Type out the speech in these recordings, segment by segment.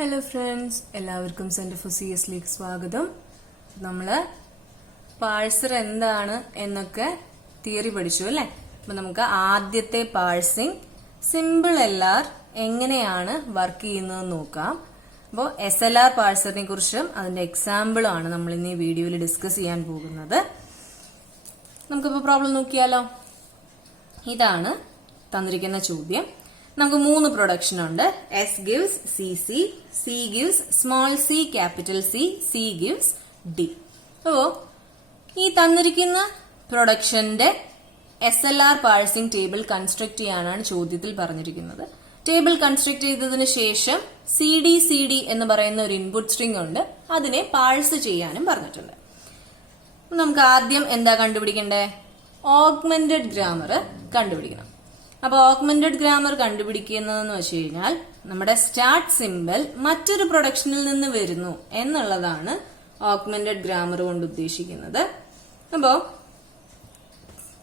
Hello friends, എല്ലാവർക്കും centre for CS സ്വാഗതം. നമ്മള് പാഴ്സർ എന്താണ് എന്നൊക്കെ തിയറി പഠിച്ചു അല്ലെ. അപ്പൊ നമുക്ക് ആദ്യത്തെ പാഴ്സിംഗ് സിമ്പിൾ LR എങ്ങനെയാണ് വർക്ക് ചെയ്യുന്നത് നോക്കാം. അപ്പോൾ SLR പാഴ്സറിനെ കുറിച്ചും അതിന്റെ എക്സാമ്പിളും ആണ് നമ്മൾ ഇന്ന് ഈ വീഡിയോയിൽ ഡിസ്കസ് ചെയ്യാൻ പോകുന്നത്. നമുക്കിപ്പോ പ്രോബ്ലം നോക്കിയാലോ. ഇതാണ് തന്നിരിക്കുന്ന ചോദ്യം. നമുക്ക് 3 പ്രൊഡക്ഷൻ ഉണ്ട്. S gives CC, C gives small c capital C, C gives D. അപ്പോ ഈ തന്നിരിക്കുന്ന പ്രൊഡക്ഷന്റെ SLR പാഴ്സിംഗ് ടേബിൾ കൺസ്ട്രക്ട് ചെയ്യാനാണ് ചോദ്യത്തിൽ പറഞ്ഞിരിക്കുന്നത്. ടേബിൾ കൺസ്ട്രക്ട് ചെയ്തതിനു ശേഷം CD എന്ന് പറയുന്ന ഒരു ഇൻപുട്ട് സ്ട്രിംഗ് ഉണ്ട്. അതിനെ പാഴ്സ് ചെയ്യാനും പറഞ്ഞിട്ടുണ്ട്. നമുക്ക് ആദ്യം എന്താ കണ്ടുപിടിക്കണ്ടേ? ഓഗ്മെന്റഡ് ഗ്രാമർ കണ്ടുപിടിക്കണം. അപ്പൊ ഓഗ്മെന്റഡ് ഗ്രാമർ കണ്ടുപിടിക്കുന്നതെന്ന് വെച്ച് കഴിഞ്ഞാൽ നമ്മുടെ സ്റ്റാർട്ട് സിമ്പൽ മറ്റൊരു പ്രൊഡക്ഷനിൽ നിന്ന് വരുന്നു എന്നുള്ളതാണ് ഓഗ്മെന്റഡ് ഗ്രാമർ കൊണ്ട് ഉദ്ദേശിക്കുന്നത്. അപ്പോ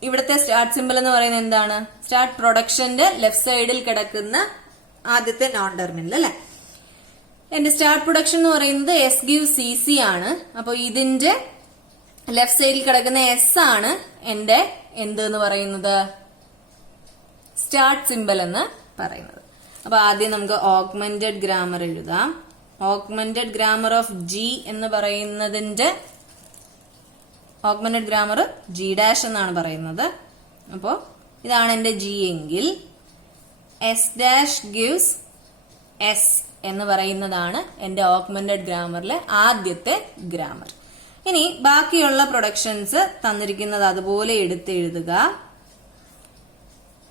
ഇവിടുത്തെ സ്റ്റാർട്ട് സിമ്പൽ എന്ന് പറയുന്നത് എന്താണ്? സ്റ്റാർട്ട് പ്രൊഡക്ഷന്റെ ലെഫ്റ്റ് സൈഡിൽ കിടക്കുന്ന ആദ്യത്തെ നോൺ ടെർമിനൽ അല്ലെ. എന്റെ സ്റ്റാർട്ട് പ്രൊഡക്ഷൻ എന്ന് പറയുന്നത് S gives CC ആണ്. അപ്പൊ ഇതിന്റെ ലെഫ്റ്റ് സൈഡിൽ കിടക്കുന്ന S ആണ് എന്റെ എന്ത് എന്ന് പറയുന്നത്? സ്റ്റാർട്ട് സിമ്പൽ എന്ന് പറയുന്നത്. അപ്പൊ ആദ്യം നമുക്ക് ഓഗ്മെന്റഡ് ഗ്രാമർ എഴുതാം. ഓഗ്മെന്റഡ് ഗ്രാമർ ഓഫ് G എന്ന് പറയുന്നതിന്റെ ഓഗ്മെന്റഡ് ഗ്രാമർ G' എന്നാണ് പറയുന്നത്. അപ്പോ ഇതാണ് എന്റെ G എങ്കിൽ S' gives S എന്ന് പറയുന്നതാണ് എന്റെ ഓഗ്മെന്റഡ് ഗ്രാമറിലെ ആദ്യത്തെ ഗ്രാമർ. ഇനി ബാക്കിയുള്ള പ്രൊഡക്ഷൻസ് തന്നിരിക്കുന്നത് അതുപോലെ എടുത്തെഴുതുക.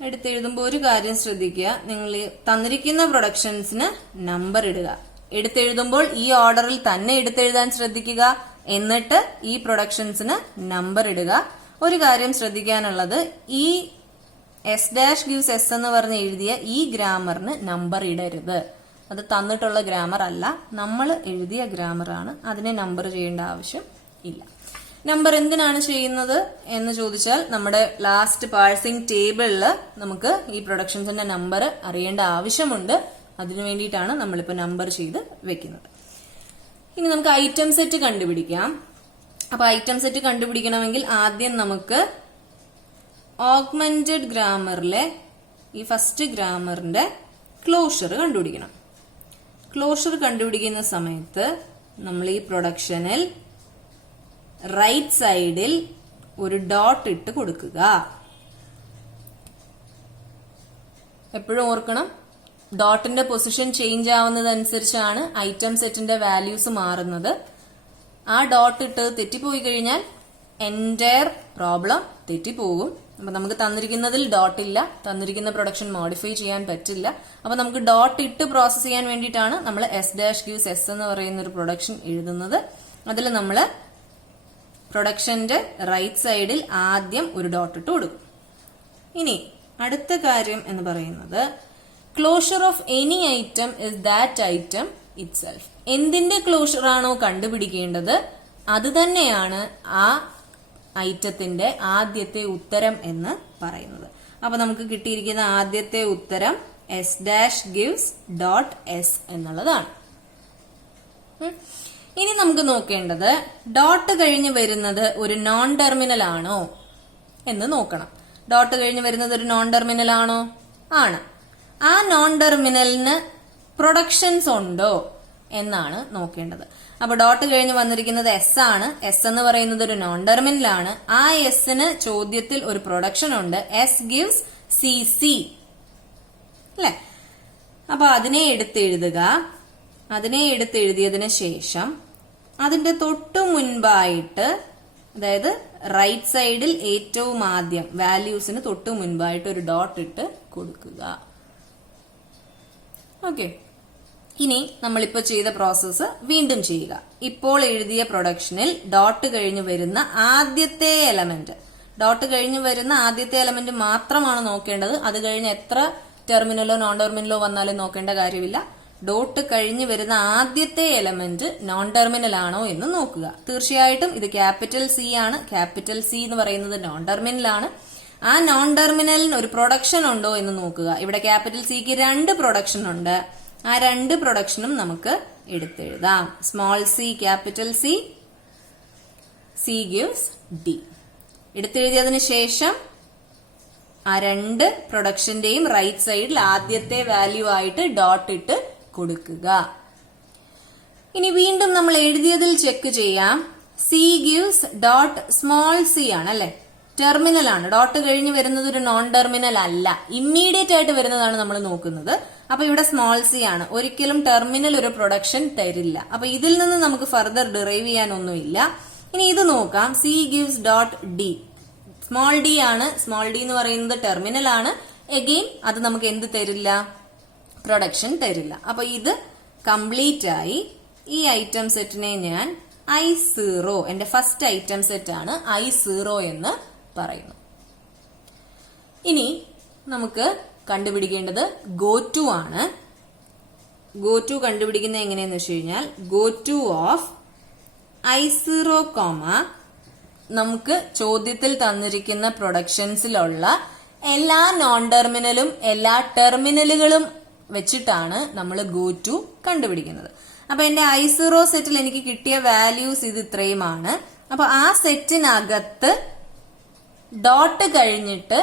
എടുത്തെഴുതുമ്പോൾ ഒരു കാര്യം ശ്രദ്ധിക്കുക, നിങ്ങൾ തന്നിരിക്കുന്ന പ്രൊഡക്ഷൻസിന് നമ്പർ ഇടുക. എടുത്തെഴുതുമ്പോൾ ഈ ഓർഡറിൽ തന്നെ എടുത്തെഴുതാൻ ശ്രദ്ധിക്കുക. എന്നിട്ട് ഈ പ്രൊഡക്ഷൻസിന് നമ്പർ ഇടുക. ഒരു കാര്യം ശ്രദ്ധിക്കാനുള്ളത്, ഈ S' gives S എന്ന് പറഞ്ഞ് എഴുതിയ ഈ ഗ്രാമറിന് നമ്പർ ഇടരുത്. അത് തന്നിട്ടുള്ള ഗ്രാമർ അല്ല, നമ്മൾ എഴുതിയ ഗ്രാമറാണ്. അതിനെ നമ്പർ ചെയ്യേണ്ട ആവശ്യം ഇല്ല. നമ്പർ എന്തിനാണ് ചെയ്യുന്നത് എന്ന് ചോദിച്ചാൽ, നമ്മുടെ ലാസ്റ്റ് പാഴ്സിംഗ് ടേബിളില് നമുക്ക് ഈ പ്രൊഡക്ഷൻസിന്റെ നമ്പർ അറിയേണ്ട ആവശ്യമുണ്ട്. അതിനു വേണ്ടിയിട്ടാണ് നമ്മളിപ്പോ നമ്പർ ചെയ്ത് വെക്കുന്നത്. ഇനി നമുക്ക് ഐറ്റം സെറ്റ് കണ്ടുപിടിക്കാം. അപ്പൊ ഐറ്റം സെറ്റ് കണ്ടുപിടിക്കണമെങ്കിൽ ആദ്യം നമുക്ക് ഓഗ്മെന്റഡ് ഗ്രാമറിലെ ഈ ഫസ്റ്റ് ഗ്രാമറിന്റെ ക്ലോഷർ കണ്ടുപിടിക്കണം. ക്ലോഷർ കണ്ടുപിടിക്കുന്ന സമയത്ത് നമ്മൾ ഈ പ്രൊഡക്ഷനിൽ റൈറ്റ് സൈഡിൽ ഒരു ഡോട്ട് ഇട്ട് കൊടുക്കുക. എപ്പോഴും ഓർക്കണം, ഡോട്ടിന്റെ പൊസിഷൻ ചേഞ്ച് ആവുന്നതനുസരിച്ചാണ് ഐറ്റം സെറ്റിന്റെ വാല്യൂസ് മാറുന്നത്. ആ ഡോട്ട് ഇട്ട് തെറ്റിപ്പോയി കഴിഞ്ഞാൽ എൻറ്റയർ പ്രോബ്ലം തെറ്റിപ്പോകും. അപ്പൊ നമുക്ക് തന്നിരിക്കുന്നതിൽ ഡോട്ട് ഇല്ല, തന്നിരിക്കുന്ന പ്രൊഡക്ഷൻ മോഡിഫൈ ചെയ്യാൻ പറ്റില്ല. അപ്പൊ നമുക്ക് ഡോട്ട് ഇട്ട് പ്രോസസ് ചെയ്യാൻ വേണ്ടിയിട്ടാണ് നമ്മൾ S' gives S എന്ന് പറയുന്ന ഒരു പ്രൊഡക്ഷൻ എഴുതുന്നത്. അതിൽ നമ്മൾ പ്രൊഡക്ഷന്റെ റൈറ്റ് സൈഡിൽ ആദ്യം ഒരു ഡോട്ട് ഇട്ട് കൊടുക്കും. ഇനി അടുത്ത കാര്യം എന്ന് പറയുന്നത്, closure of any item is that item it self. എന്തിന്റെ ക്ലോഷർ ആണോ കണ്ടുപിടിക്കേണ്ടത് അത് തന്നെയാണ് ആ ഐറ്റത്തിന്റെ ആദ്യത്തെ ഉത്തരം എന്ന് പറയുന്നത്. അപ്പൊ നമുക്ക് കിട്ടിയിരിക്കുന്ന ആദ്യത്തെ ഉത്തരം S' gives .S എന്നുള്ളതാണ്. ഇനി നമുക്ക് നോക്കേണ്ടത്, ഡോട്ട് കഴിഞ്ഞ് വരുന്നത് ഒരു നോൺ ടെർമിനൽ ആണോ എന്ന് നോക്കണം. ഡോട്ട് കഴിഞ്ഞ് വരുന്നത് ഒരു നോൺ ടെർമിനൽ ആണോ? ആണ്. ആ നോൺ ടെർമിനലിന് പ്രൊഡക്ഷൻസ് ഉണ്ടോ എന്നാണ് നോക്കേണ്ടത്. അപ്പൊ ഡോട്ട് കഴിഞ്ഞ് വന്നിരിക്കുന്നത് S ആണ്. S എന്ന് പറയുന്നത് ഒരു നോൺ ടെർമിനൽ ആണ്. ആ Sന് ചോദ്യത്തിൽ ഒരു പ്രൊഡക്ഷൻ ഉണ്ട്. S gives CC അല്ലെ. അപ്പൊ അതിനെ എടുത്തെഴുതുക. അതിനെ എടുത്തെഴുതിയതിന് ശേഷം അതിന്റെ തൊട്ടു മുൻപായിട്ട്, അതായത് റൈറ്റ് സൈഡിൽ ഏറ്റവും ആദ്യം വാല്യൂസിന് തൊട്ടു മുൻപായിട്ട് ഒരു ഡോട്ട് ഇട്ട് കൊടുക്കുക. ഓക്കെ. ഇനി നമ്മളിപ്പോ ചെയ്ത പ്രോസസ്സ് വീണ്ടും ചെയ്യുക. ഇപ്പോൾ എഴുതിയ പ്രൊഡക്ഷനിൽ ഡോട്ട് കഴിഞ്ഞ് വരുന്ന ആദ്യത്തെ എലമെന്റ്, ഡോട്ട് കഴിഞ്ഞ് വരുന്ന ആദ്യത്തെ എലമെന്റ് മാത്രമാണ് നോക്കേണ്ടത്. അത് കഴിഞ്ഞ് എത്ര ടെർമിനലോ നോൺ ടെർമിനലോ വന്നാലും നോക്കേണ്ട കാര്യമില്ല. ഡോട്ട് കഴിഞ്ഞ് വരുന്ന ആദ്യത്തെ എലമെന്റ് നോൺ ടെർമിനൽ ആണോ എന്ന് നോക്കുക. തീർച്ചയായിട്ടും ഇത് ക്യാപിറ്റൽ C ആണ്. ക്യാപിറ്റൽ C എന്ന് പറയുന്നത് നോൺ ടെർമിനൽ ആണ്. ആ നോൺ ടെർമിനലിന് ഒരു പ്രൊഡക്ഷൻ ഉണ്ടോ എന്ന് നോക്കുക. ഇവിടെ ക്യാപിറ്റൽ Cക്ക് 2 പ്രൊഡക്ഷൻ ഉണ്ട്. ആ രണ്ട് പ്രൊഡക്ഷനും നമുക്ക് എടുത്തെഴുതാം. Small c capital C, C gives d. എടുത്തെഴുതിയതിനു ശേഷം ആ രണ്ട് പ്രൊഡക്ഷന്റെയും റൈറ്റ് സൈഡിൽ ആദ്യത്തെ വാല്യൂ ആയിട്ട് ഡോട്ട് ഇട്ട് കൊടുക്കുക. ഇനി വീണ്ടും നമ്മൾ എഴുതിയതിൽ ചെക്ക് ചെയ്യാം. C gives dot small C ആണ് അല്ലെ, ടെർമിനൽ ആണ്. ഡോട്ട് കഴിഞ്ഞ് വരുന്നത് ഒരു നോൺ ടെർമിനൽ അല്ല, ഇമ്മീഡിയറ്റ് ആയിട്ട് വരുന്നതാണ് നമ്മൾ നോക്കുന്നത്. അപ്പൊ ഇവിടെ സ്മോൾ സി ആണ്. ഒരിക്കലും ടെർമിനൽ ഒരു പ്രൊഡക്ഷൻ തരില്ല. അപ്പൊ ഇതിൽ നിന്ന് നമുക്ക് ഫർദർ ഡിറൈവ് ചെയ്യാനൊന്നുമില്ല. ഇനി ഇത് നോക്കാം. C gives dot D, small D ആണ്. സ്മോൾ ഡി എന്ന് പറയുന്നത് ടെർമിനൽ ആണ്. എഗെയിൻ അത് നമുക്ക് എന്ത് തരില്ല? പ്രൊഡക്ഷൻ തരില്ല. അപ്പൊ ഇത് കംപ്ലീറ്റ് ആയി. ഈ ഐറ്റം സെറ്റിനെ ഞാൻ I0, എന്റെ ഫസ്റ്റ് ഐറ്റം സെറ്റ് ആണ്, I0 എന്ന് പറയുന്നു. ഇനി നമുക്ക് കണ്ടുപിടിക്കേണ്ടത് ഗോ ടു ആണ്. ഗോ ടു കണ്ടുപിടിക്കുന്നത് എങ്ങനെയെന്ന് വെച്ച് കഴിഞ്ഞാൽ ഗോ ടു ഓഫ് I0, നമുക്ക് ചോദ്യത്തിൽ തന്നിരിക്കുന്ന പ്രൊഡക്ഷൻസിലുള്ള എല്ലാ നോൺ ടെർമിനലും എല്ലാ ടെർമിനലുകളും വെച്ചിട്ടാണ് നമ്മൾ ഗോ ടു കണ്ടുപിടിക്കുന്നത്. അപ്പൊ എന്റെ I0 സെറ്റിൽ എനിക്ക് കിട്ടിയ വാല്യൂസ് ഇത് ഇത്രയുമാണ്. അപ്പൊ ആ സെറ്റിനകത്ത് ഡോട്ട് കഴിഞ്ഞിട്ട്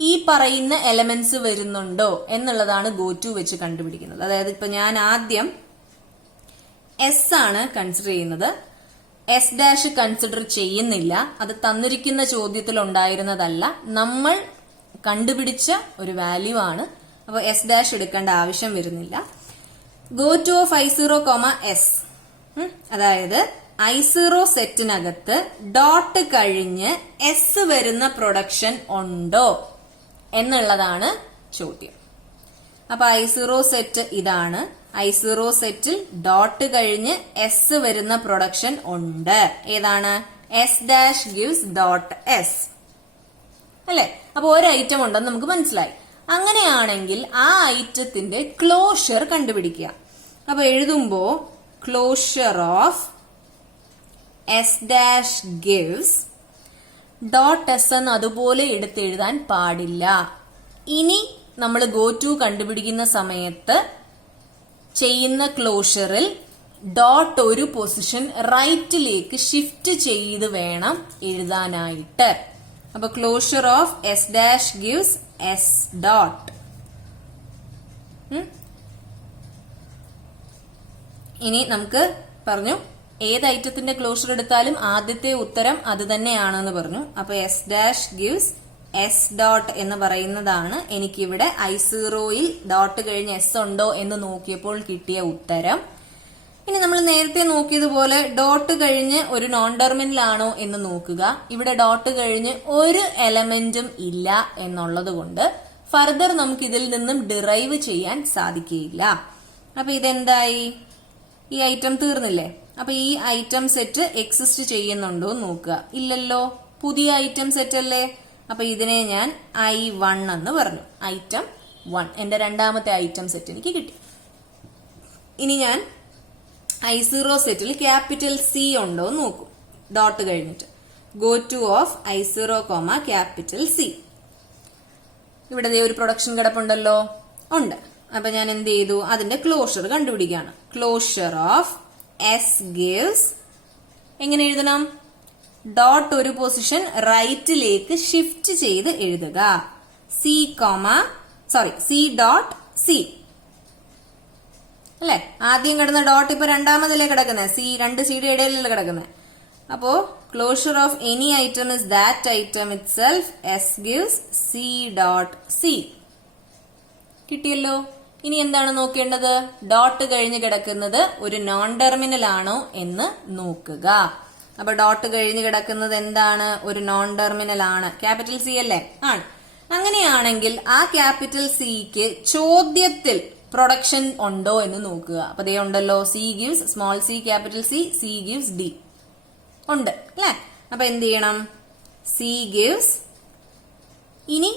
ഈ പറയുന്ന എലമെന്റ്സ് വരുന്നുണ്ടോ എന്നുള്ളതാണ് ഗോ ടു വെച്ച് കണ്ടുപിടിക്കുന്നത്. അതായത് ഇപ്പൊ ഞാൻ ആദ്യം എസ് ആണ് കൺസിഡർ ചെയ്യുന്നത്. എസ് ഡാഷ് കൺസിഡർ ചെയ്യുന്നില്ല. അത് തന്നിരിക്കുന്ന ചോദ്യത്തിൽ ഉണ്ടായിരുന്നതല്ല, നമ്മൾ കണ്ടുപിടിച്ച ഒരു വാല്യൂ ആണ്. അപ്പൊ എസ് ഡാഷ് എടുക്കേണ്ട ആവശ്യം വരുന്നില്ല. Go to of I0, S, അതായത് I0 സെറ്റിനകത്ത് ഡോട്ട് കഴിഞ്ഞ് എസ് വരുന്ന പ്രൊഡക്ഷൻ ഉണ്ടോ എന്നുള്ളതാണ് ചോദ്യം. അപ്പൊ I0 സെറ്റ് ഇതാണ്. I0 സെറ്റിൽ ഡോട്ട് കഴിഞ്ഞ് എസ് വരുന്ന പ്രൊഡക്ഷൻ ഉണ്ട്. ഏതാണ്? S dash gives dot S അല്ലെ. അപ്പൊ ഒരു ഐറ്റം ഉണ്ടെന്ന് നമുക്ക് മനസ്സിലായി. അങ്ങനെയാണെങ്കിൽ ആ ഐറ്റത്തിന്റെ ക്ലോഷർ കണ്ടുപിടിക്കുക. അപ്പൊ എഴുതുമ്പോ closure of S dash gives dot S എന്ന് അതുപോലെ എടുത്തെഴുതാൻ പാടില്ല. ഇനി നമ്മൾ ഗോ ടു കണ്ടുപിടിക്കുന്ന സമയത്ത് ചെയ്യുന്ന ക്ലോഷറിൽ ഡോട്ട് ഒരു പൊസിഷൻ റൈറ്റിലേക്ക് ഷിഫ്റ്റ് ചെയ്ത് വേണം എഴുതാനായിട്ട്. അപ്പൊ closure of S dash gives S dot. ഇനി നമുക്ക് പറഞ്ഞു ഏത് ഐറ്റത്തിന്റെ ക്ലോഷർ എടുത്താലും ആദ്യത്തെ ഉത്തരം അത് തന്നെയാണെന്ന് പറഞ്ഞു. അപ്പൊ S dash gives S dot എന്ന് പറയുന്നതാണ് എനിക്കിവിടെ I0യിൽ ഡോട്ട് കഴിഞ്ഞ് എസ് ഉണ്ടോ എന്ന് നോക്കിയപ്പോൾ കിട്ടിയ ഉത്തരം. ഇനി നമ്മൾ നേരത്തെ നോക്കിയതുപോലെ ഡോട്ട് കഴിഞ്ഞ് ഒരു നോൺ ടെർമിനൽ ആണോ എന്ന് നോക്കുക. ഇവിടെ ഡോട്ട് കഴിഞ്ഞ് ഒരു എലമെന്റും ഇല്ല എന്നുള്ളത് കൊണ്ട് ഫർദർ നമുക്ക് ഇതിൽ നിന്നും ഡിറൈവ് ചെയ്യാൻ സാധിക്കുകയില്ല. അപ്പൊ ഇതെന്തായി? ഈ ഐറ്റം തീർന്നില്ലേ? അപ്പൊ ഈ ഐറ്റം സെറ്റ് എക്സിസ്റ്റ് ചെയ്യുന്നുണ്ടോ എന്ന് നോക്കുക. ഇല്ലല്ലോ, പുതിയ ഐറ്റം സെറ്റ് അല്ലേ. അപ്പൊ ഇതിനെ ഞാൻ I1 എന്ന് പറഞ്ഞു. ഐറ്റം 1 എന്റെ രണ്ടാമത്തെ ഐറ്റം സെറ്റ് എനിക്ക് കിട്ടി. ഇനി ഞാൻ I0 സെറ്റിൽ ക്യാപിറ്റൽ സി ഉണ്ടോ എന്ന് നോക്കും. ഡോട്ട് കഴിഞ്ഞിട്ട് go to of I0, capital C. ഇവിടെ ഒരു പ്രൊഡക്ഷൻ കിടപ്പുണ്ടല്ലോ, ഉണ്ട്. അപ്പൊ ഞാൻ എന്ത് ചെയ്തു? അതിന്റെ ക്ലോഷർ കണ്ടുപിടിക്കുകയാണ്. ക്ലോഷർ ഓഫ് എസ് ഗിവ്സ് എങ്ങനെ എഴുതണം? ഡോട്ട് ഒരു പൊസിഷൻ റൈറ്റിലേക്ക് ഷിഫ്റ്റ് ചെയ്ത് എഴുതുക. സി ഡോട്ട് സി അല്ലെ. ആദ്യം കിടന്ന ഡോട്ട് ഇപ്പൊ രണ്ടാമതല്ലേ കിടക്കുന്നത്, സി, രണ്ട് സിയുടെ ഇടയിലല്ലേ കിടക്കുന്നത്. അപ്പോ closure of any item is that item it self. S gives C dot C. കിട്ടിയല്ലോ. ഇനി എന്താണ് നോക്കേണ്ടത്? ഡോട്ട് കഴിഞ്ഞ് കിടക്കുന്നത് ഒരു നോൺ ടെർമിനൽ ആണോ എന്ന് നോക്കുക. അപ്പൊ ഡോട്ട് കഴിഞ്ഞ് കിടക്കുന്നത് എന്താണ്? ഒരു നോൺ ടെർമിനൽ ആണ്. ക്യാപിറ്റൽ സി അല്ലേ? ആണ്. അങ്ങനെയാണെങ്കിൽ ആ ക്യാപിറ്റൽ സിക്ക് ചോദ്യത്തിൽ പ്രൊഡക്ഷൻ ഉണ്ടോ എന്ന് നോക്കുക. അപ്പൊ ദേ ഉണ്ടല്ലോ, C gives small c capital C, C gives D ഉണ്ട് അല്ലെ. അപ്പൊ എന്ത് ചെയ്യണം? C gives. ഇനി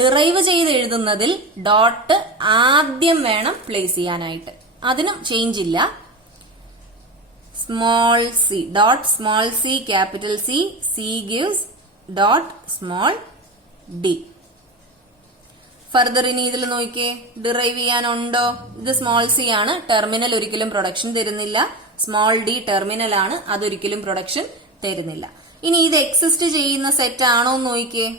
ഡിറൈവ് ചെയ്ത് എഴുതുന്നതിൽ ഡോട്ട് ആദ്യം വേണം പ്ലേസ് ചെയ്യാനായിട്ട്. അതിനും ചേഞ്ച് ഇല്ല. Small c dot small c capital C, C gives dot small D. Further ഇനി ഇതിൽ നോക്കിയേ, ഡിറൈവ് ചെയ്യാനുണ്ടോ? ഇത് സ്മോൾ സി ആണ്, ടെർമിനൽ ഒരിക്കലും പ്രൊഡക്ഷൻ തരുന്നില്ല. സ്മോൾ ഡി ടെർമിനൽ ആണ്, അതൊരിക്കലും പ്രൊഡക്ഷൻ തരുന്നില്ല. ഇനി ഇത് എക്സിസ്റ്റ് ചെയ്യുന്ന സെറ്റ് ആണോ എന്ന് നോക്കിയേ.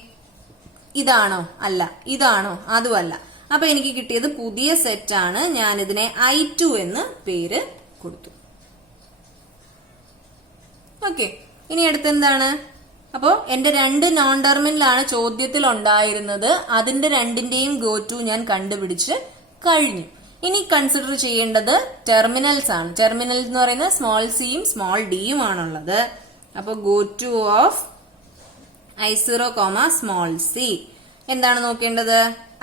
ഇതാണോ? അല്ല. ഇതാണോ? അതുമല്ല. അപ്പൊ എനിക്ക് കിട്ടിയത് പുതിയ സെറ്റ് ആണ്. ഞാൻ ഇതിനെ I2 എന്ന് പേര് കൊടുത്തു. ഓക്കെ, ഇനി അടുത്തെന്താണ്? അപ്പോ എന്റെ രണ്ട് നോൺ ടെർമിനലാണ് ചോദ്യത്തിൽ ഉണ്ടായിരുന്നത്. അതിന്റെ രണ്ടിന്റെയും ഗോ ടു ഞാൻ കണ്ടുപിടിച്ച് കഴിഞ്ഞു. ഇനി കൺസിഡർ ചെയ്യേണ്ടത് ടെർമിനൽസ് ആണ്. ടെർമിനൽ എന്ന് പറയുന്നത് സ്മോൾ സിയും സ്മോൾ ഡിയും ആണുള്ളത്. അപ്പൊ go to of I0, small C എന്താണ് നോക്കേണ്ടത്?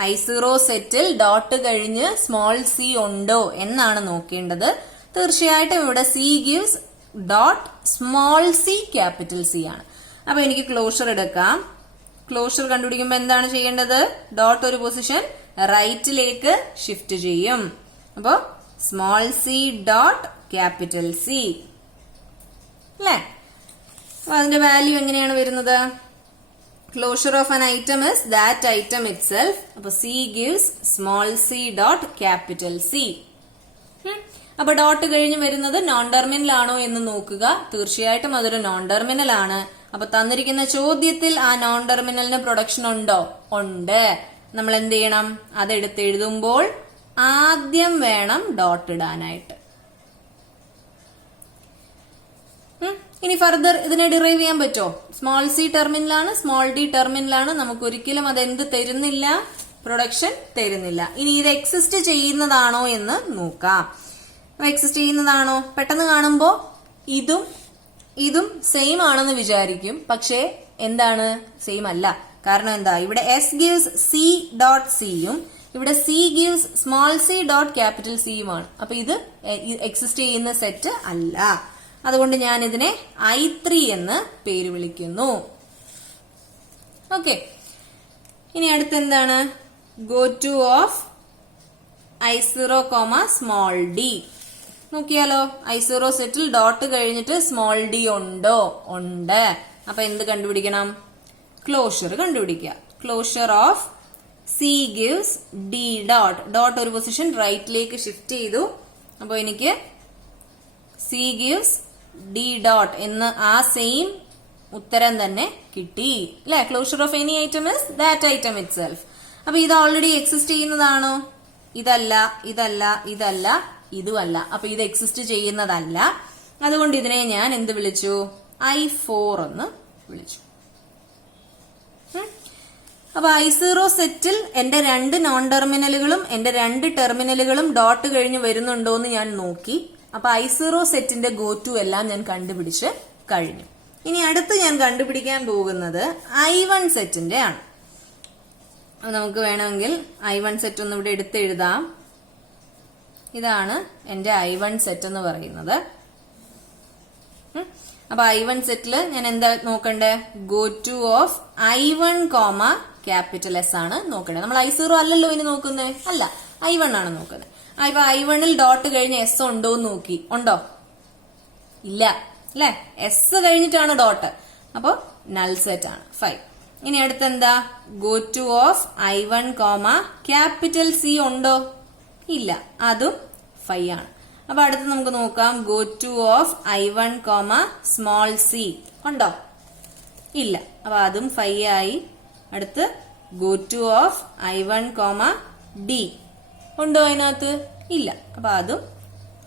I0 സെറ്റിൽ ഡോട്ട് കഴിഞ്ഞ് സ്മോൾ സി ഉണ്ടോ എന്നാണ് നോക്കേണ്ടത്. തീർച്ചയായിട്ടും ഇവിടെ C gives dot small c capital C ആണ്. അപ്പൊ എനിക്ക് ക്ലോഷർ എടുക്കാം. ക്ലോഷർ കണ്ടുപിടിക്കുമ്പോൾ എന്താണ് ചെയ്യേണ്ടത്? ഡോട്ട് ഒരു പൊസിഷൻ റൈറ്റിലേക്ക് ഷിഫ്റ്റ് ചെയ്യും. അപ്പോ small c dot capital C അല്ലേ? അപ്പൊ അതിന്റെ വാല്യൂ എങ്ങനെയാണ് വരുന്നത്? Closure of an item is that item itself. അപ്പൊ C gives small c dot capital C. അപ്പൊ ഡോട്ട് കഴിഞ്ഞ് വരുന്നത് നോൺ ടെർമിനൽ ആണോ എന്ന് നോക്കുക. തീർച്ചയായിട്ടും അതൊരു നോൺ ടെർമിനൽ ആണ്. അപ്പൊ തന്നിരിക്കുന്ന ചോദ്യത്തിൽ ആ നോൺ ടെർമിനലിന് പ്രൊഡക്ഷൻ ഉണ്ടോ? ഉണ്ട്. നമ്മൾ എന്ത് ചെയ്യണം? അതെടുത്ത് എഴുതുമ്പോൾ ആദ്യം വേണം ഡോട്ട് ഇടാനായിട്ട്. ഇനി ഫർദർ ഇതിനെ ഡിറൈവ് ചെയ്യാൻ പറ്റുമോ? സ്മോൾ സി ടെർമിനലാണ്, സ്മോൾ ഡി ടെർമിനലാണ്. നമുക്ക് ഒരിക്കലും അതെന്ത് തരുന്നില്ല? പ്രൊഡക്ഷൻ തരുന്നില്ല. ഇനി ഇത് എക്സിസ്റ്റ് ചെയ്യുന്നതാണോ എന്ന് നോക്കാം. എക്സിസ്റ്റ് ചെയ്യുന്നതാണോ? പെട്ടെന്ന് കാണുമ്പോ ഇതും സെയിം ആണെന്ന് വിചാരിക്കും. പക്ഷേ എന്താണ്? സെയിം അല്ല. കാരണം എന്താ? ഇവിടെ എസ് ഗിവ്സ് സി ഡോട്ട് സിയും ഇവിടെ C gives small c dot capital സിയുമാണ്. അപ്പൊ ഇത് എക്സിസ്റ്റ് ചെയ്യുന്ന സെറ്റ് അല്ല. അതുകൊണ്ട് ഞാൻ ഇതിനെ I3 എന്ന് പേര് വിളിക്കുന്നു. ഓക്കെ, ഇനി അടുത്ത് എന്താണ്? Go to of I0, small D. നോക്കിയാലോ, I0 സെറ്റിൽ ഡോട്ട് കഴിഞ്ഞിട്ട് സ്മോൾ ഡി ഉണ്ടോ? ഉണ്ട്. അപ്പൊ എന്ത് കണ്ടുപിടിക്കണം? ക്ലോഷർ കണ്ടുപിടിക്കുക. Closure of C gives D dot. Dot ഒരു പൊസിഷൻ റൈറ്റിലേക്ക് ഷിഫ്റ്റ് ചെയ്തു. അപ്പൊ എനിക്ക് സി ഗിവ്സ് ഡി ഡോട്ട് എന്ന് ആ സെയിം ഉത്തരം തന്നെ കിട്ടി അല്ലെ? Closure of any item is that item itself. അപ്പൊ ഇത് ഓൾറെഡി എക്സിസ്റ്റ് ചെയ്യുന്നതാണോ? ഇതല്ല, ഇതല്ല, ഇതല്ല, ഇതുമല്ല. അപ്പൊ ഇത് എക്സിസ്റ്റ് ചെയ്യുന്നതല്ല. അതുകൊണ്ട് ഇതിനെ ഞാൻ എന്ത് വിളിച്ചു? I4 എന്ന് വിളിച്ചു. അപ്പൊ I0 സെറ്റിൽ എന്റെ രണ്ട് നോൺ ടെർമിനലുകളും എന്റെ രണ്ട് ടെർമിനലുകളും ഡോട്ട് കഴിഞ്ഞ് വരുന്നുണ്ടോ എന്ന് ഞാൻ നോക്കി. അപ്പൊ I0 സെറ്റിന്റെ ഗോ ടു എല്ലാം ഞാൻ കണ്ടുപിടിച്ച് കഴിഞ്ഞു. ഇനി അടുത്ത് ഞാൻ കണ്ടുപിടിക്കാൻ പോകുന്നത് I1 സെറ്റിന്റെ ആണ്. നമുക്ക് വേണമെങ്കിൽ I1 സെറ്റ് ഒന്ന് ഇവിടെ എടുത്തെഴുതാം. ഇതാണ് എന്റെ I1 സെറ്റ് എന്ന് പറയുന്നത്. അപ്പൊ I1 സെറ്റില് ഞാൻ എന്താ നോക്കണ്ടേ? Go to of I1, capital S ആണ് നോക്കണ്ടേ. നമ്മൾ I0 അല്ലല്ലോ ഇനി നോക്കുന്നേ. അല്ല, I1 ആണ് നോക്കുന്നത്. ഇപ്പൊ I1ൽ ഡോട്ട് കഴിഞ്ഞ് എസ് ഉണ്ടോ എന്ന് നോക്കി. ഉണ്ടോ? ഇല്ല അല്ലെ? എസ് കഴിഞ്ഞിട്ടാണ് ഡോട്ട്. അപ്പൊ നൾ സെറ്റ് ആണ്. 5. ഇനി അടുത്തെന്താ? Go to of I1, capital C ഉണ്ടോ? ഇല്ല, അതും 5 ആണ്. അപ്പൊ അടുത്ത് നമുക്ക് നോക്കാം. Go to of I1, small c ഉണ്ടോ? ഇല്ല, അപ്പൊ അതും 5 ആയി. അടുത്ത് go to of I1, D ഉണ്ടോ അതിനകത്ത്? ഇല്ല, അപ്പൊ അതും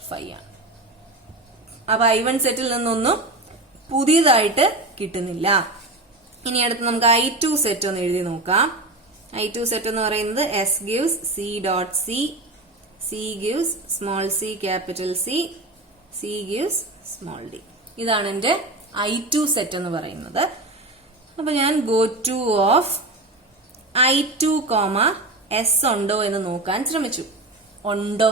5 ആണ്. അപ്പൊ I1 സെറ്റിൽ നിന്നൊന്നും പുതിയതായിട്ട് കിട്ടുന്നില്ല. ഇനി അടുത്ത് നമുക്ക് I2 സെറ്റ് ഒന്ന് എഴുതി നോക്കാം. I2 സെറ്റ് എന്ന് പറയുന്നത് S gives C dot C, C gives small c capital C, C gives small d. ഇതാണ് എന്റെ I2 സെറ്റ് എന്ന് പറയുന്നത്. അപ്പൊ ഞാൻ go to of I2, S ഉണ്ടോ എന്ന് നോക്കാൻ ശ്രമിച്ചു. ഉണ്ടോ?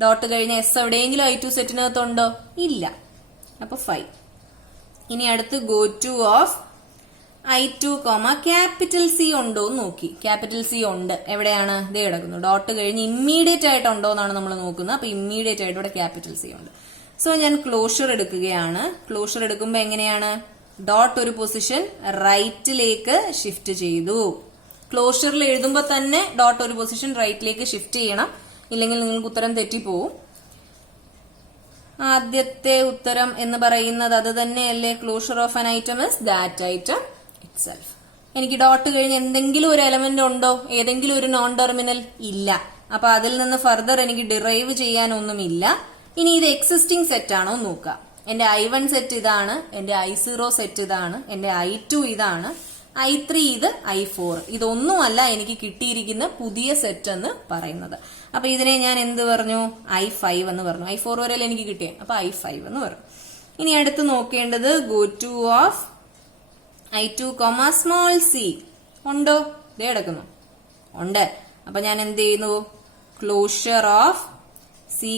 ഡോട്ട് കഴിഞ്ഞ എസ് എവിടെയെങ്കിലും I2 സെറ്റിനകത്ത് ഉണ്ടോ? ഇല്ല, അപ്പൊ 5. ഇനി അടുത്ത് go to of I2, capital C ഉണ്ടോ എന്ന് നോക്കി. ക്യാപിറ്റൽ സി ഉണ്ട്. എവിടെയാണ്? ദേ കിടക്കുന്നു. ഡോട്ട് കഴിഞ്ഞ് ഇമ്മീഡിയറ്റ് ആയിട്ട് ഉണ്ടോ എന്നാണ് നമ്മൾ നോക്കുന്നത്. അപ്പൊ ഇമ്മീഡിയറ്റ് ആയിട്ട് ഇവിടെ ക്യാപിറ്റൽ സി ഉണ്ട്. സോ ഞാൻ ക്ലോഷർ എടുക്കുകയാണ്. ക്ലോഷർ എടുക്കുമ്പോ എങ്ങനെയാണ്? ഡോട്ട് ഒരു പൊസിഷൻ റൈറ്റിലേക്ക് ഷിഫ്റ്റ് ചെയ്തു. ക്ലോഷറിൽ എഴുതുമ്പോൾ തന്നെ ഡോട്ട് ഒരു പൊസിഷൻ റൈറ്റിലേക്ക് ഷിഫ്റ്റ് ചെയ്യണം, ഇല്ലെങ്കിൽ നിങ്ങൾക്ക് ഉത്തരം തെറ്റിപ്പോവും. ആദ്യത്തെ ഉത്തരം എന്ന് പറയുന്നത് അത് തന്നെയല്ലേ? Closure of an item is that item it self. എനിക്ക് ഡോട്ട് കഴിഞ്ഞ് എന്തെങ്കിലും ഒരു എലമെന്റ് ഉണ്ടോ? ഏതെങ്കിലും ഒരു നോൺ ടെർമിനൽ? ഇല്ല. അപ്പൊ അതിൽ നിന്ന് ഫർദർ എനിക്ക് ഡിറൈവ് ചെയ്യാനൊന്നുമില്ല. ഇനി ഇത് എക്സിസ്റ്റിംഗ് സെറ്റ് ആണോ നോക്കാം. എന്റെ I1 സെറ്റ് ഇതാണ്, എന്റെ I0 സെറ്റ് ഇതാണ്, എന്റെ I2 ഇതാണ്, I3 ഇത്, I4 ഇതൊന്നുമല്ല എനിക്ക് കിട്ടിയിരിക്കുന്ന പുതിയ സെറ്റ് എന്ന് പറയുന്നത്. അപ്പൊ ഇതിനെ ഞാൻ എന്ത് പറഞ്ഞു? I5 എന്ന് പറഞ്ഞു. I4 വരെ എനിക്ക് കിട്ടിയേ, അപ്പൊ I5 എന്ന് പറഞ്ഞു. ഇനി അടുത്ത് നോക്കേണ്ടത് go to of I2, small c ഉണ്ടോ? ഇതേ കിടക്കുന്നു, ഉണ്ട്. അപ്പൊ ഞാൻ എന്ത് ചെയ്യുന്നു? Closure of C,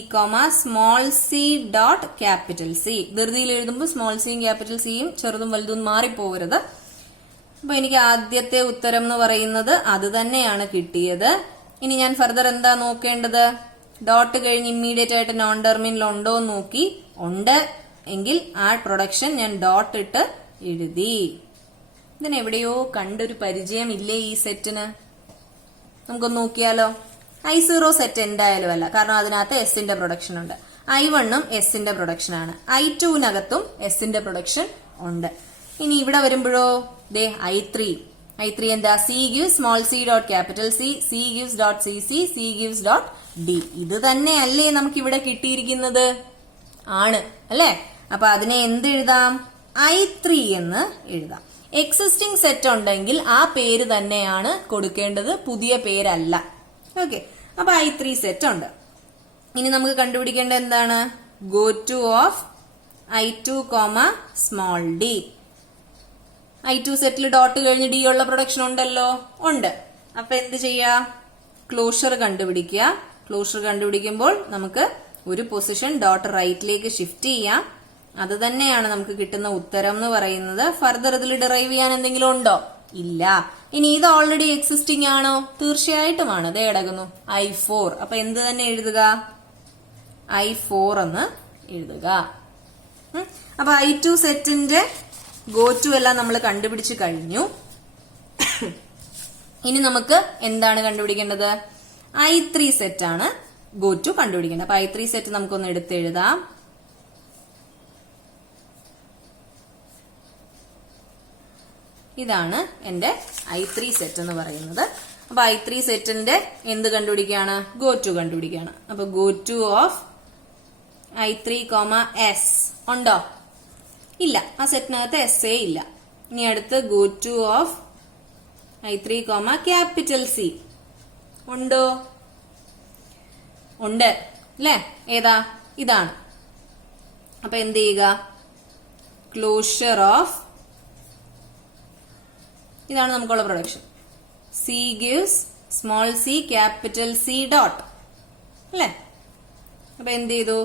small c dot capital C. ധൃതിയിൽ എഴുതുമ്പോൾ സ്മോൾ സിയും ക്യാപിറ്റൽ സിയും ചെറുതും വലുതും മാറിപ്പോകരുത്. അപ്പൊ എനിക്ക് ആദ്യത്തെ ഉത്തരം എന്ന് പറയുന്നത് അത് തന്നെയാണ് കിട്ടിയത്. ഇനി ഞാൻ ഫർദർ എന്താ നോക്കേണ്ടത്? ഡോട്ട് കഴിഞ്ഞ് ഇമ്മീഡിയറ്റ് ആയിട്ട് നോൺ ടെർമിനൽ ഉണ്ടോ എന്ന് നോക്കി. ഉണ്ട് എങ്കിൽ ആ പ്രൊഡക്ഷൻ ഞാൻ ഡോട്ട് ഇട്ട് എഴുതി. ഇതിനെവിടെയോ കണ്ടൊരു പരിചയം ഇല്ലേ ഈ സെറ്റിന്? നമുക്കൊന്ന് നോക്കിയാലോ. I0 സെറ്റ് എന്തായാലും അല്ല, കാരണം അതിനകത്ത് എസിന്റെ പ്രൊഡക്ഷൻ ഉണ്ട്. I1ഉം എസിന്റെ പ്രൊഡക്ഷൻ ആണ്. I2നകത്തും എസിന്റെ പ്രൊഡക്ഷൻ ഉണ്ട്. ഇനി ഇവിടെ വരുമ്പോഴോ ദേ I3 എന്താ? C gives small c dot capital C, C gives dot CC, C gives dot D. ഇത് തന്നെ അല്ലേ നമുക്ക് ഇവിടെ കിട്ടിയിരിക്കുന്നത്? ആണ് അല്ലേ? അപ്പൊ അതിനെ എന്ത് എഴുതാം? I3 എന്ന് എഴുതാം. എക്സിസ്റ്റിംഗ് സെറ്റ് ഉണ്ടെങ്കിൽ ആ പേര് തന്നെയാണ് കൊടുക്കേണ്ടത്, പുതിയ പേരല്ല. ഓക്കെ, അപ്പൊ I3 സെറ്റ് ഉണ്ട്. ഇനി നമുക്ക് കണ്ടുപിടിക്കേണ്ട എന്താണ്? Go to of I2, small d. I2 settle dot കഴിഞ്ഞ് D ഉള്ള പ്രൊഡക്ഷൻ ഉണ്ടല്ലോ, ഉണ്ട്. അപ്പൊ എന്ത് ചെയ്യാ? ക്ലോഷർ കണ്ടുപിടിക്കുക. ക്ലോഷർ കണ്ടുപിടിക്കുമ്പോൾ നമുക്ക് ഒരു പൊസിഷൻ ഡോട്ട് റൈറ്റിലേക്ക് ഷിഫ്റ്റ് ചെയ്യാം. അത് തന്നെയാണ് നമുക്ക് കിട്ടുന്ന ഉത്തരം എന്ന് പറയുന്നത്. ഫർദർ ഇതിൽ ഡിറൈവ് ചെയ്യാൻ എന്തെങ്കിലും ഉണ്ടോ? ഇല്ല. ഇനി ഇത് ഓൾറെഡി എക്സിസ്റ്റിംഗ് ആണോ? തീർച്ചയായിട്ടുമാണ്. ഇത് കിടക്കുന്നു I4. അപ്പൊ എന്ത് തന്നെ എഴുതുക? I4 എന്ന് എഴുതുക. അപ്പൊ I2 സെറ്റിന്റെ ഗോ ടു എല്ലാം നമ്മൾ കണ്ടുപിടിച്ച് കഴിഞ്ഞു. ഇനി നമുക്ക് എന്താണ് കണ്ടുപിടിക്കേണ്ടത്? I3 സെറ്റ് ആണ് ഗോ ടു കണ്ടുപിടിക്കേണ്ടത്. അപ്പൊ I3 സെറ്റ് നമുക്കൊന്ന് എടുത്തെഴുതാം. ഇതാണ് എന്റെ I3 സെറ്റ് എന്ന് പറയുന്നത്. അപ്പൊ I3 സെറ്റിന്റെ എന്ത് കണ്ടുപിടിക്കാണ്? Go to കണ്ടുപിടിക്കാണ്. അപ്പൊ go to of I3, S ഉണ്ടോ? ഇല്ല, ആ സെറ്റിനകത്ത് എസ് എ ഇല്ല. ഇനി അടുത്ത് go to of I3, capital C ഉണ്ടോ? ഉണ്ട് അല്ലേ? ഏതാ? ഇതാണ്. അപ്പൊ എന്ത് ചെയ്യുക? ക്ലോഷർ ഓഫ്, ഇതാണ് നമുക്കുള്ള production. C gives small c capital C dot അല്ലേ? അപ്പൊ എന്ത് ചെയ്തു?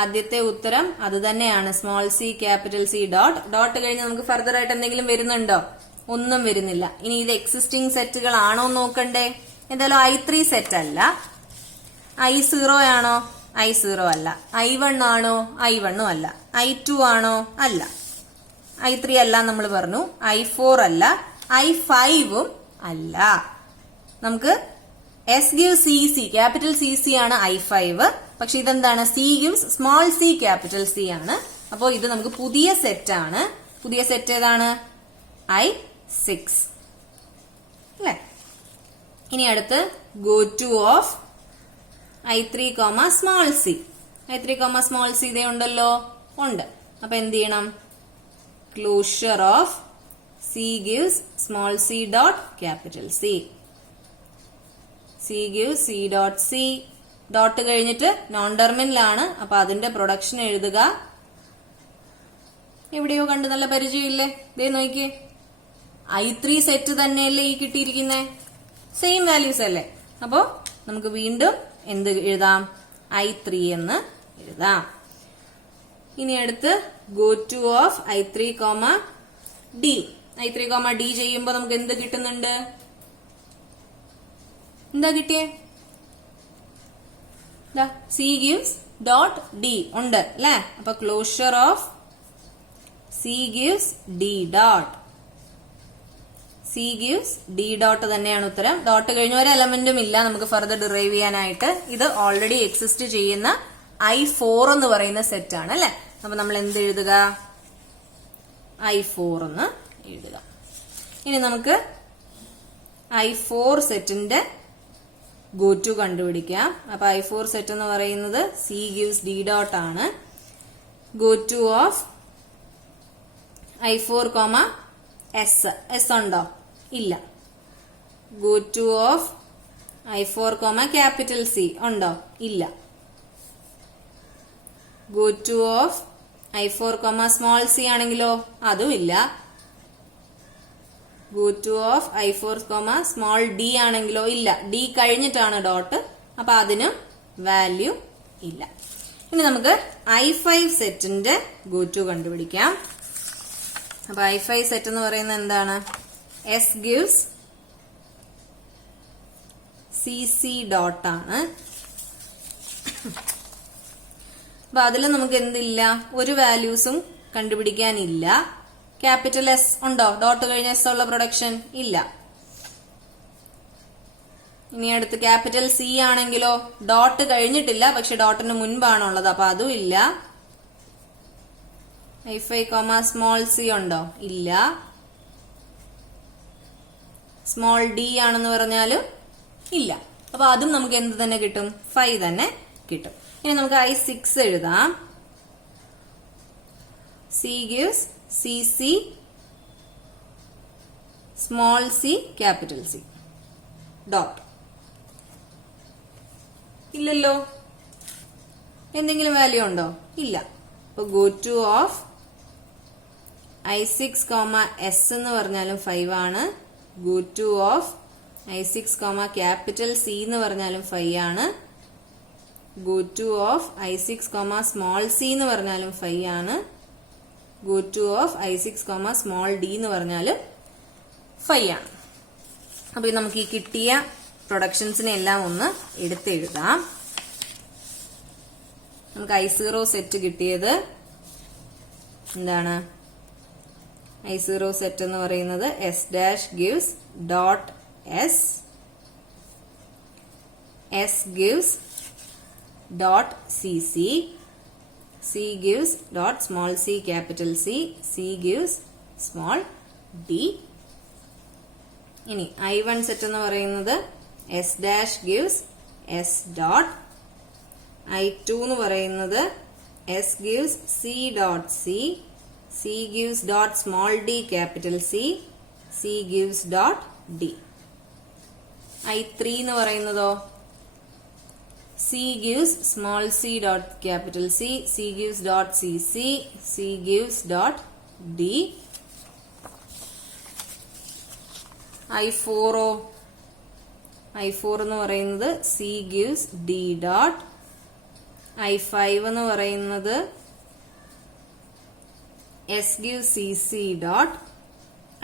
ആദ്യത്തെ ഉത്തരം അത് തന്നെയാണ്, small c capital C dot. Dot കഴിഞ്ഞ് നമുക്ക് ഫർദർ ആയിട്ട് എന്തെങ്കിലും വരുന്നുണ്ടോ? ഒന്നും വരുന്നില്ല. ഇനി ഇത് എക്സിസ്റ്റിംഗ് സെറ്റുകൾ ആണോ നോക്കണ്ടേ? എന്തായാലും I3 സെറ്റ് അല്ല. I0 ആണോ? I0 അല്ല. I1 ആണോ? I1ഉം അല്ല. I2 ആണോ? അല്ല. I3 അല്ല നമ്മൾ പറഞ്ഞു. I4 അല്ല. I5ഉം അല്ല. നമുക്ക് S gives CC capital CC ആണ് I5. പക്ഷെ ഇതെന്താണ്? C gives small c capital C ആണ്. അപ്പോൾ ഇത് നമുക്ക് പുതിയ സെറ്റ് ആണ്. പുതിയ സെറ്റ് ഏതാണ്? I6 അല്ലേ? ഇനി അടുത്ത് go to of I3, small c. I3, small c ഇതേ ഉണ്ടല്ലോ, ഉണ്ട്. അപ്പൊ എന്ത് ചെയ്യണം? Closure of C gives small c dot capital C. C gives C dot C. Dot കഴിഞ്ഞിട്ട് നോൺ ടെർമിനൽ ആണ്. അപ്പൊ അതിന്റെ പ്രൊഡക്ഷൻ എഴുതുക. എവിടെയോ കണ്ട് നല്ല പരിചയമില്ലേ? ദേ നോക്കിയേ, I3 സെറ്റ് തന്നെയല്ലേ ഈ കിട്ടിയിരിക്കുന്നേ? സെയിം വാല്യൂസ് അല്ലേ? അപ്പോ നമുക്ക് വീണ്ടും എന്ത് എഴുതാം? I3 എന്ന് എഴുതാം. ഇനി അടുത്ത് go to of I3, D. I3, D ചെയ്യുമ്പോ നമുക്ക് എന്ത് കിട്ടുന്നുണ്ട്? എന്താ കിട്ടിയേ? C gives ഡോട്ട് D ഉണ്ട് അല്ലെ? അപ്പൊ closure of C gives D dot. C gives D dot തന്നെയാണ് ഉത്തരം. ഡോട്ട് കഴിഞ്ഞ ഒരു എലമെന്റും ഇല്ല നമുക്ക് ഫർദർ ഡിറൈവ് ചെയ്യാനായിട്ട്. ഇത് ഓൾറെഡി എക്സിസ്റ്റ് ചെയ്യുന്ന I4 എന്ന് പറയുന്ന സെറ്റ് ആണ് അല്ലെ. അപ്പൊ നമ്മൾ എന്ത് എഴുതുക? I4 എന്ന് എഴുതുക. ഇനി നമുക്ക് I4 സെറ്റിന്റെ ഗോ ടു കണ്ടുപിടിക്കാം. അപ്പൊ I4 സെറ്റ് എന്ന് പറയുന്നത് സി ഗീവ്സ് ഡി ഡോട്ട് ആണ്. Go to of I4, S ഉണ്ടോ? ഇല്ല. Go to of I4, capital C ഉണ്ടോ? ഇല്ല. Go to of I4, small C ആണെങ്കിലോ? അതും ഇല്ല. Go to of I4, small D ആണെങ്കിലോ? ഇല്ല. ഡി കഴിഞ്ഞിട്ടാണ് ഡോട്ട്, അപ്പൊ അതിനും വാല്യൂ ഇല്ല. ഇനി നമുക്ക് I5 സെറ്റിന്റെ ഗോ ടു കണ്ടുപിടിക്കാം. അപ്പൊ I5 സെറ്റ് എന്ന് പറയുന്നത് എന്താണ്? S gives C C dot ആണ്. അപ്പൊ അതിൽ നമുക്ക് എന്തില്ല? ഒരു വാല്യൂസും കണ്ടുപിടിക്കാനില്ല. ക്യാപിറ്റൽ എസ് ഉണ്ടോ? ഡോട്ട് കഴിഞ്ഞ എസ് ഉള്ള പ്രൊഡക്ഷൻ ഇല്ല. ഇനി അടുത്ത് ക്യാപിറ്റൽ സി ആണെങ്കിലോ? ഡോട്ട് കഴിഞ്ഞിട്ടില്ല, പക്ഷെ ഡോട്ടിന് മുൻപാണുള്ളത്, അപ്പൊ അതും ഇല്ല. I5, സ്മോൾ സി ഉണ്ടോ? ഇല്ല. സ്മോൾ ഡി ആണെന്ന് പറഞ്ഞാലും ഇല്ല. അപ്പൊ അതും നമുക്ക് എന്ത് തന്നെ കിട്ടും? 5 തന്നെ കിട്ടും. ഇനി നമുക്ക് I6 എഴുതാം. C gives C C small c capital C dot. ഇല്ലല്ലോ. എന്തെങ്കിലും വാല്യൂ ഉണ്ടോ? ഇല്ല. അപ്പൊ go to of I6, S എന്ന് പറഞ്ഞാലും 5 ആണ്. Go to of I6, capital C എന്ന് പറഞ്ഞാലും 5 ആണ്. Go to of I6, small C എന്ന് പറഞ്ഞാലും 5 ആണ്. Go to of I6, small D എന്ന് പറഞ്ഞാലും 5 ആണ്. അപ്പൊ നമുക്ക് ഈ കിട്ടിയ പ്രൊഡക്ഷൻസിനെ എല്ലാം ഒന്ന് എടുത്തെഴുതാം. നമുക്ക് I0 സെറ്റ് കിട്ടിയത് എന്താണ്? I0 സെറ്റ് എന്ന് പറയുന്നത് S dash gives dot S, S gives dot C C, C gives dot small c capital C, C gives small d. ഇനി I1 സെറ്റ് എന്ന് പറയുന്നത് S dash gives S dot. I2 എന്ന് പറയുന്നത് S gives C dot C, C gives dot small d capital C, C gives dot d. I3 എന്ന് പറയുന്നതോ C gives small c dot capital C, C gives dot C C, C gives dot D. I4 എന്ന് പറയുന്നത് C gives D dot. I5 എന്ന് പറയുന്നത് S gives C C dot.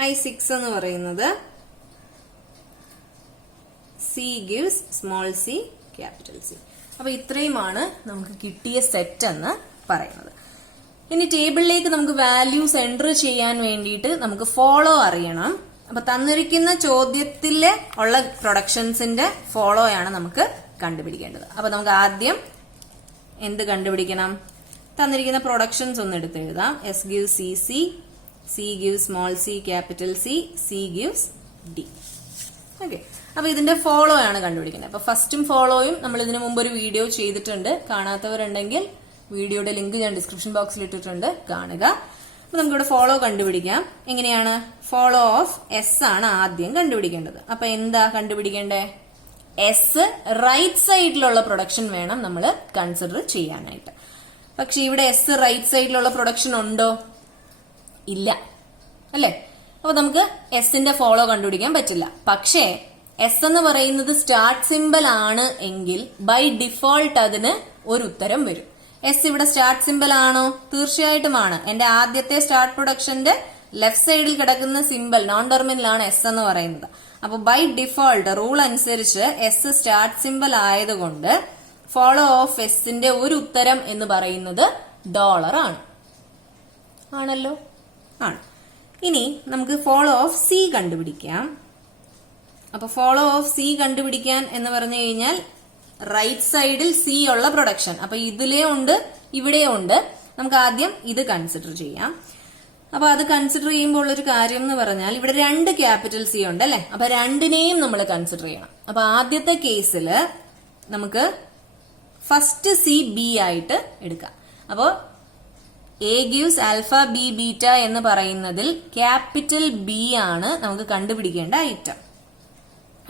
I6 എന്ന് പറയുന്നത് C gives small c capital C. അപ്പൊ ഇത്രയുമാണ് നമുക്ക് കിട്ടിയ സെറ്റ് എന്ന് പറയുന്നത്. ഇനി ടേബിളിലേക്ക് നമുക്ക് വാല്യൂസ് എൻറ്റർ ചെയ്യാൻ വേണ്ടിയിട്ട് നമുക്ക് ഫോളോ അറിയണം. അപ്പൊ തന്നിരിക്കുന്ന ചോദ്യത്തിലെ ഉള്ള പ്രൊഡക്ഷൻസിന്റെ ഫോളോയാണ് നമുക്ക് കണ്ടുപിടിക്കേണ്ടത്. അപ്പൊ നമുക്ക് ആദ്യം എന്ത് കണ്ടുപിടിക്കണം? തന്നിരിക്കുന്ന പ്രൊഡക്ഷൻസ് ഒന്ന് എടുത്ത് എഴുതാം. S gives C C, C gives small c capital C, C gives D. Okay. അപ്പൊ ഇതിന്റെ ഫോളോ ആണ് കണ്ടുപിടിക്കുന്നത്. അപ്പൊ ഫസ്റ്റും ഫോളോയും നമ്മൾ ഇതിനു മുമ്പ് ഒരു വീഡിയോ ചെയ്തിട്ടുണ്ട്. കാണാത്തവരുണ്ടെങ്കിൽ വീഡിയോയുടെ ലിങ്ക് ഞാൻ ഡിസ്ക്രിപ്ഷൻ ബോക്സിൽ ഇട്ടിട്ടുണ്ട്, കാണുക. അപ്പൊ നമുക്കിവിടെ ഫോളോ കണ്ടുപിടിക്കാം. എങ്ങനെയാണ്? ഫോളോ ഓഫ് എസ് ആണ് ആദ്യം കണ്ടുപിടിക്കേണ്ടത്. അപ്പൊ എന്താ കണ്ടുപിടിക്കേണ്ടേ? എസ് റൈറ്റ് സൈഡിലുള്ള പ്രൊഡക്ഷൻ വേണം നമ്മൾ കൺസിഡർ ചെയ്യാനായിട്ട്. പക്ഷെ ഇവിടെ എസ് റൈറ്റ് സൈഡിലുള്ള പ്രൊഡക്ഷൻ ഉണ്ടോ? ഇല്ല, അല്ലെ? അപ്പൊ നമുക്ക് എസിന്റെ ഫോളോ കണ്ടുപിടിക്കാൻ പറ്റില്ല. പക്ഷേ എസ് എന്ന് പറയുന്നത് സ്റ്റാർട്ട് സിമ്പൽ ആണ് എങ്കിൽ ബൈ ഡിഫോൾട്ട് അതിന് ഒരു ഉത്തരം വരും. എസ് ഇവിടെ സ്റ്റാർട്ട് സിമ്പൽ ആണോ? തീർച്ചയായിട്ടും ആണ്. എന്റെ ആദ്യത്തെ സ്റ്റാർട്ട് പ്രൊഡക്ഷന്റെ ലെഫ്റ്റ് സൈഡിൽ കിടക്കുന്ന സിമ്പൽ നോൺ ടെർമിനൽ ആണ് എസ് എന്ന് പറയുന്നത്. അപ്പൊ ബൈ ഡിഫോൾട്ട് റൂൾ അനുസരിച്ച് എസ് സ്റ്റാർട്ട് സിമ്പൽ ആയതുകൊണ്ട് ഫോളോ ഓഫ് എസിന്റെ ഒരു ഉത്തരം എന്ന് പറയുന്നത് ഡോളർ ആണ്. ആണല്ലോ? ആണ്. ഇനി നമുക്ക് ഫോളോ ഓഫ് സി കണ്ടുപിടിക്കാം. അപ്പൊ ഫോളോ ഓഫ് സി കണ്ടുപിടിക്കാൻ എന്ന് പറഞ്ഞു കഴിഞ്ഞാൽ റൈറ്റ് സൈഡിൽ സി ഉള്ള പ്രൊഡക്ഷൻ. അപ്പൊ ഇതിലേ ഉണ്ട് ഇവിടെ ഉണ്ട്. നമുക്ക് ആദ്യം ഇത് കൺസിഡർ ചെയ്യാം. അപ്പൊ അത് കൺസിഡർ ചെയ്യുമ്പോൾ ഉള്ളൊരു കാര്യം എന്ന് പറഞ്ഞാൽ ഇവിടെ 2 ക്യാപിറ്റൽ സി ഉണ്ട് അല്ലെ. അപ്പൊ രണ്ടിനെയും നമ്മൾ കൺസിഡർ ചെയ്യണം. അപ്പൊ ആദ്യത്തെ കേസില് നമുക്ക് ഫസ്റ്റ് സി ബി ആയിട്ട് എടുക്കാം. അപ്പോ A gives alpha B beta എന്ന് പറയുന്നതിൽ ക്യാപിറ്റൽ ബി ആണ് നമുക്ക് കണ്ടുപിടിക്കേണ്ട ഐറ്റം.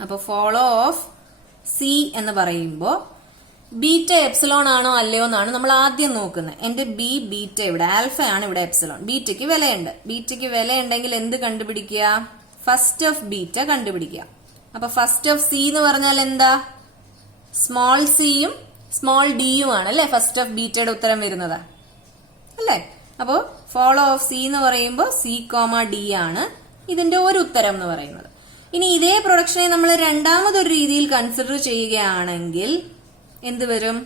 അപ്പൊ ഫോളോ ഓഫ് സി എന്ന് പറയുമ്പോൾ ബീറ്റ എപ്സിലോൺ ആണോ അല്ലയോ എന്നാണ് നമ്മൾ ആദ്യം നോക്കുന്നത്. എന്റെ ബി ബീറ്റ ഇവിടെ ആൽഫ ആണ്, ഇവിടെ എപ്സിലോൺ. ബീറ്റയ്ക്ക് വിലയുണ്ട്. ബീറ്റയ്ക്ക് വിലയുണ്ടെങ്കിൽ എന്ത് കണ്ടുപിടിക്കുക? ഫസ്റ്റ് ഓഫ് ബീറ്റ കണ്ടുപിടിക്കുക. അപ്പൊ ഫസ്റ്റ് ഓഫ് സി എന്ന് പറഞ്ഞാൽ എന്താ? സ്മോൾ സിയും സ്മോൾ ഡിയും ആണ് അല്ലെ ഫസ്റ്റ് ഓഫ് ബീറ്റയുടെ ഉത്തരം വരുന്നത് അല്ലെ. അപ്പോ ഫോളോ ഓഫ് സി എന്ന് പറയുമ്പോൾ സി കോമ ഡി ആണ് ഇതിന്റെ ഒരു ഉത്തരം എന്ന് പറയുന്നത്. ഇനി ഇതേ പ്രൊഡക്ഷനെ നമ്മൾ രണ്ടാമതൊരു രീതിയിൽ കൺസിഡർ ചെയ്യുകയാണെങ്കിൽ എന്ത് വരും?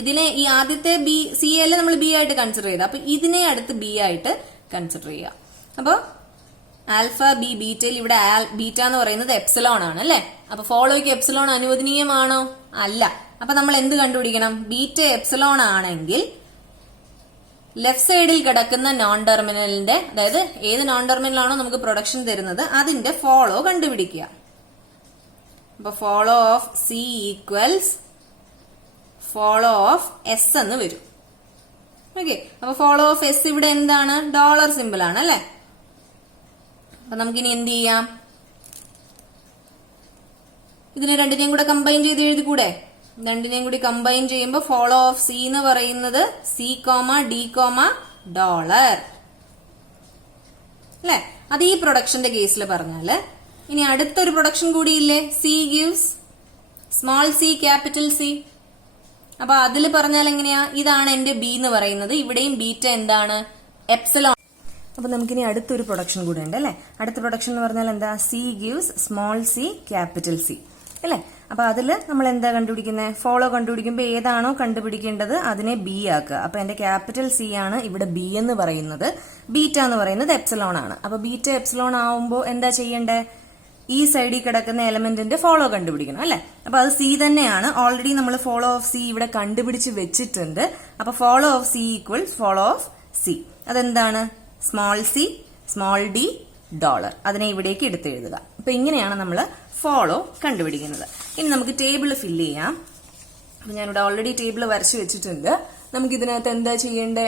ഇതിനെ ഈ ആദ്യത്തെ ബി സി അല്ലേ നമ്മൾ ബി ആയിട്ട് കൺസിഡർ ചെയ്ത, അപ്പൊ ഇതിനെ അടുത്ത് ബി ആയിട്ട് കൺസിഡർ ചെയ്യുക. അപ്പൊ ആൽഫ ബി ബീറ്റയിൽ ഇവിടെ ബീറ്റ എന്ന് പറയുന്നത് എപ്സിലോൺ ആണ് അല്ലെ. അപ്പൊ ഫോളോയ്ക്ക് എപ്സിലോൺ അനുവദനീയമാണോ? അല്ല. അപ്പൊ നമ്മൾ എന്ത് കണ്ടുപിടിക്കണം? ബീറ്റ എപ്സിലോൺ ആണെങ്കിൽ ലെഫ്റ്റ് സൈഡിൽ കിടക്കുന്ന നോൺ ടെർമിനലിന്റെ, അതായത് ഏത് നോൺ ടെർമിനലാണോ നമുക്ക് പ്രൊഡക്ഷൻ തരുന്നത് അതിന്റെ ഫോളോ കണ്ടുപിടിക്കുക. അപ്പൊ follow of C equals follow of S എന്ന് വരും. ഓക്കെ. അപ്പൊ ഫോളോ ഓഫ് എസ് ഇവിടെ എന്താണ്? ഡോളർ സിമ്പിൾ ആണ് അല്ലെ. അപ്പൊ നമുക്കിനി എന്ത് ചെയ്യാം? ഇതിനെ രണ്ടിനെയും കൂടെ കമ്പൈൻ ചെയ്ത് എഴുതിക്കൂടെ? രണ്ടിനെയും കൂടി കമ്പൈൻ ചെയ്യുമ്പോൾ ഫോളോ ഓഫ് സി എന്ന് പറയുന്നത് C comma d comma dollar അല്ലെ. അത് ഈ പ്രൊഡക്ഷന്റെ കേസിൽ പറഞ്ഞാല് ഇനി അടുത്തൊരു പ്രൊഡക്ഷൻ കൂടിയില്ലേ? C gives small c capital C. അപ്പൊ അതിൽ പറഞ്ഞാൽ എങ്ങനെയാ? ഇതാണ് എന്റെ ബി എന്ന് പറയുന്നത്. ഇവിടെയും ബീറ്റ എന്താണ്? എപ്സിലോൺ. അപ്പൊ നമുക്കിനി അടുത്തൊരു പ്രൊഡക്ഷൻ കൂടെ ഉണ്ട് അല്ലെ. അടുത്ത പ്രൊഡക്ഷൻ എന്ന് പറഞ്ഞാൽ എന്താ? C gives small c capital C അല്ലെ. അപ്പൊ അതില് നമ്മൾ എന്താ കണ്ടുപിടിക്കുന്നത്? ഫോളോ കണ്ടുപിടിക്കുമ്പോൾ ഏതാണോ കണ്ടുപിടിക്കേണ്ടത് അതിനെ ബി ആക്കുക. അപ്പൊ എന്റെ ക്യാപിറ്റൽ സി ആണ് ഇവിടെ ബി എന്ന് പറയുന്നത്, ബീറ്റ എന്ന് പറയുന്നത് എപ്സിലോൺ ആണ്. അപ്പൊ ബീറ്റ എപ്സിലോൺ ആവുമ്പോൾ എന്താ ചെയ്യണ്ടേ? ഈ സൈഡിൽ കിടക്കുന്ന എലമെന്റിന്റെ ഫോളോ കണ്ടുപിടിക്കണം അല്ലെ. അപ്പൊ അത് സി തന്നെയാണ്. ഓൾറെഡി നമ്മൾ ഫോളോ ഓഫ് സി ഇവിടെ കണ്ടുപിടിച്ച് വെച്ചിട്ടുണ്ട്. അപ്പൊ follow of C equals follow of C. അതെന്താണ്? Small c small d dollar. അതിനെ ഇവിടേക്ക് എടുത്തെഴുതുക. അപ്പൊ ഇങ്ങനെയാണ് നമ്മൾ ഫോളോ കണ്ടുപിടിക്കുന്നത്. ഇനി നമുക്ക് ടേബിൾ ഫില്ല് ചെയ്യാം. അപ്പൊ ഞാനിവിടെ ഓൾറെഡി ടേബിൾ വരച്ചു വെച്ചിട്ടുണ്ട്. നമുക്ക് ഇതിനകത്ത് എന്താ ചെയ്യേണ്ടേ?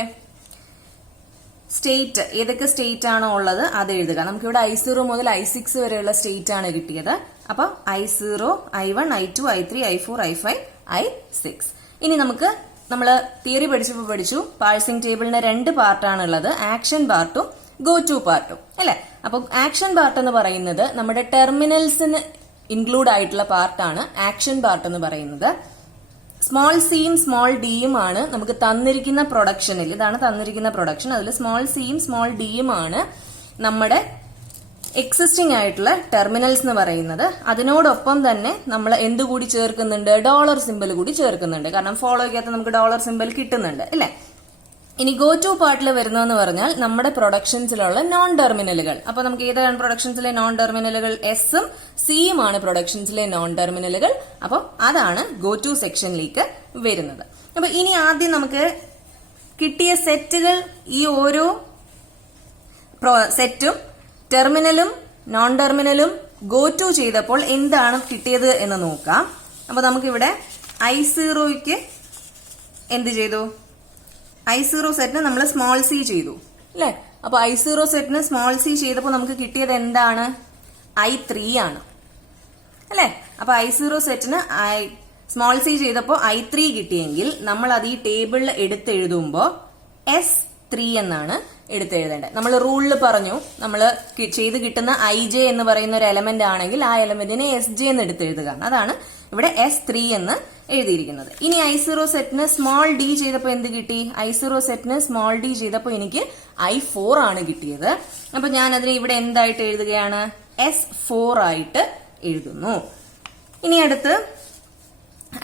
സ്റ്റേറ്റ്, ഏതൊക്കെ സ്റ്റേറ്റ് ആണോ ഉള്ളത് അത് എഴുതുക. നമുക്കിവിടെ I0 മുതൽ I6 വരെയുള്ള സ്റ്റേറ്റ് ആണ് കിട്ടിയത്. അപ്പൊ I0, I1, I2, I3, I4, I5, I6. ഇനി നമുക്ക് നമ്മള് തിയറി പഠിച്ചു പാഴ്സിംഗ് ടേബിളിന് 2 പാർട്ടാണ് ഉള്ളത്, ആക്ഷൻ പാർട്ടും ഗോ ടു പാർട്ടും അല്ലെ. അപ്പൊ ആക്ഷൻ പാർട്ട് എന്ന് പറയുന്നത് നമ്മുടെ ടെർമിനൽസിന് ഇൻക്ലൂഡ് ആയിട്ടുള്ള പാർട്ടാണ് ആക്ഷൻ പാർട്ട് എന്ന് പറയുന്നത്. സ്മോൾ സിയും സ്മോൾ ഡിയും ആണ് നമുക്ക് തന്നിരിക്കുന്ന പ്രൊഡക്ഷനിൽ. ഇതാണ് തന്നിരിക്കുന്ന പ്രൊഡക്ഷൻ. അതിൽ സ്മോൾ സിയും സ്മോൾ ഡിയും ആണ് നമ്മുടെ എക്സിസ്റ്റിംഗ് ആയിട്ടുള്ള ടെർമിനൽസ് എന്ന് പറയുന്നത്. അതിനോടൊപ്പം തന്നെ നമ്മൾ എന്തുകൂടി ചേർക്കുന്നുണ്ട്? ഡോളർ സിമ്പിൾ കൂടി ചേർക്കുന്നുണ്ട്. കാരണം ഫോളോയ്ക്കകത്ത് നമുക്ക് ഡോളർ സിമ്പിൾ കിട്ടുന്നുണ്ട് അല്ലെ. ഇനി ഗോ ടു പാർട്ടിൽ വരുന്നതെന്ന് പറഞ്ഞാൽ നമ്മുടെ പ്രൊഡക്ഷൻസിലുള്ള നോൺ ടെർമിനലുകൾ. അപ്പൊ നമുക്ക് ഏതാണ് പ്രൊഡക്ഷൻസിലെ നോൺ ടെർമിനലുകൾ? എസും സിയും ആണ് പ്രൊഡക്ഷൻസിലെ നോൺ ടെർമിനലുകൾ. അപ്പൊ അതാണ് ഗോ ടു സെക്ഷനിലേക്ക് വരുന്നത്. അപ്പൊ ഇനി ആദ്യം നമുക്ക് കിട്ടിയ സെറ്റുകൾ, ഈ ഓരോ സെറ്റും ടെർമിനലും നോൺ ടെർമിനലും ഗോ ടു ചെയ്തപ്പോൾ എന്താണ് കിട്ടിയത് എന്ന് നോക്കാം. അപ്പൊ നമുക്കിവിടെ I0ക്ക് എന്ത് ചെയ്തു? I0 സെറ്റിന് നമ്മൾ സ്മോൾ സി ചെയ്തു അല്ലെ. അപ്പൊ I0 സെറ്റിന് സ്മോൾ സി ചെയ്തപ്പോൾ നമുക്ക് കിട്ടിയത് എന്താണ്? I3 ആണ് അല്ലെ. അപ്പൊ I0 സെറ്റിന് സ്മോൾ സി ചെയ്തപ്പോൾ I3 കിട്ടിയെങ്കിൽ നമ്മൾ അത് ഈ ടേബിളിൽ എടുത്തെഴുതുമ്പോ S3 എന്നാണ് എടുത്തെഴുതേണ്ടത്. നമ്മൾ റൂളിൽ പറഞ്ഞു, നമ്മൾ ചെയ്ത് കിട്ടുന്ന IJ എന്ന് പറയുന്ന ഒരു എലമെന്റ് ആണെങ്കിൽ ആ എലമെന്റിനെ SJ എന്ന് എടുത്തെഴുതുക. അതാണ് ഇവിടെ S3 എന്ന് എഴുതിയിരിക്കുന്നത്. ഇനി I0 സെറ്റിന് സ്മോൾ ഡി ചെയ്തപ്പോൾ എന്ത് കിട്ടി? I0 സെറ്റിന് സ്മോൾ ഡി ചെയ്തപ്പോൾ എനിക്ക് I4 ആണ് കിട്ടിയത്. അപ്പൊ ഞാൻ അതിനെ ഇവിടെ എന്തായിട്ട് എഴുതുകയാണ്? S4 ആയിട്ട് എഴുതുന്നു. ഇനി അടുത്ത്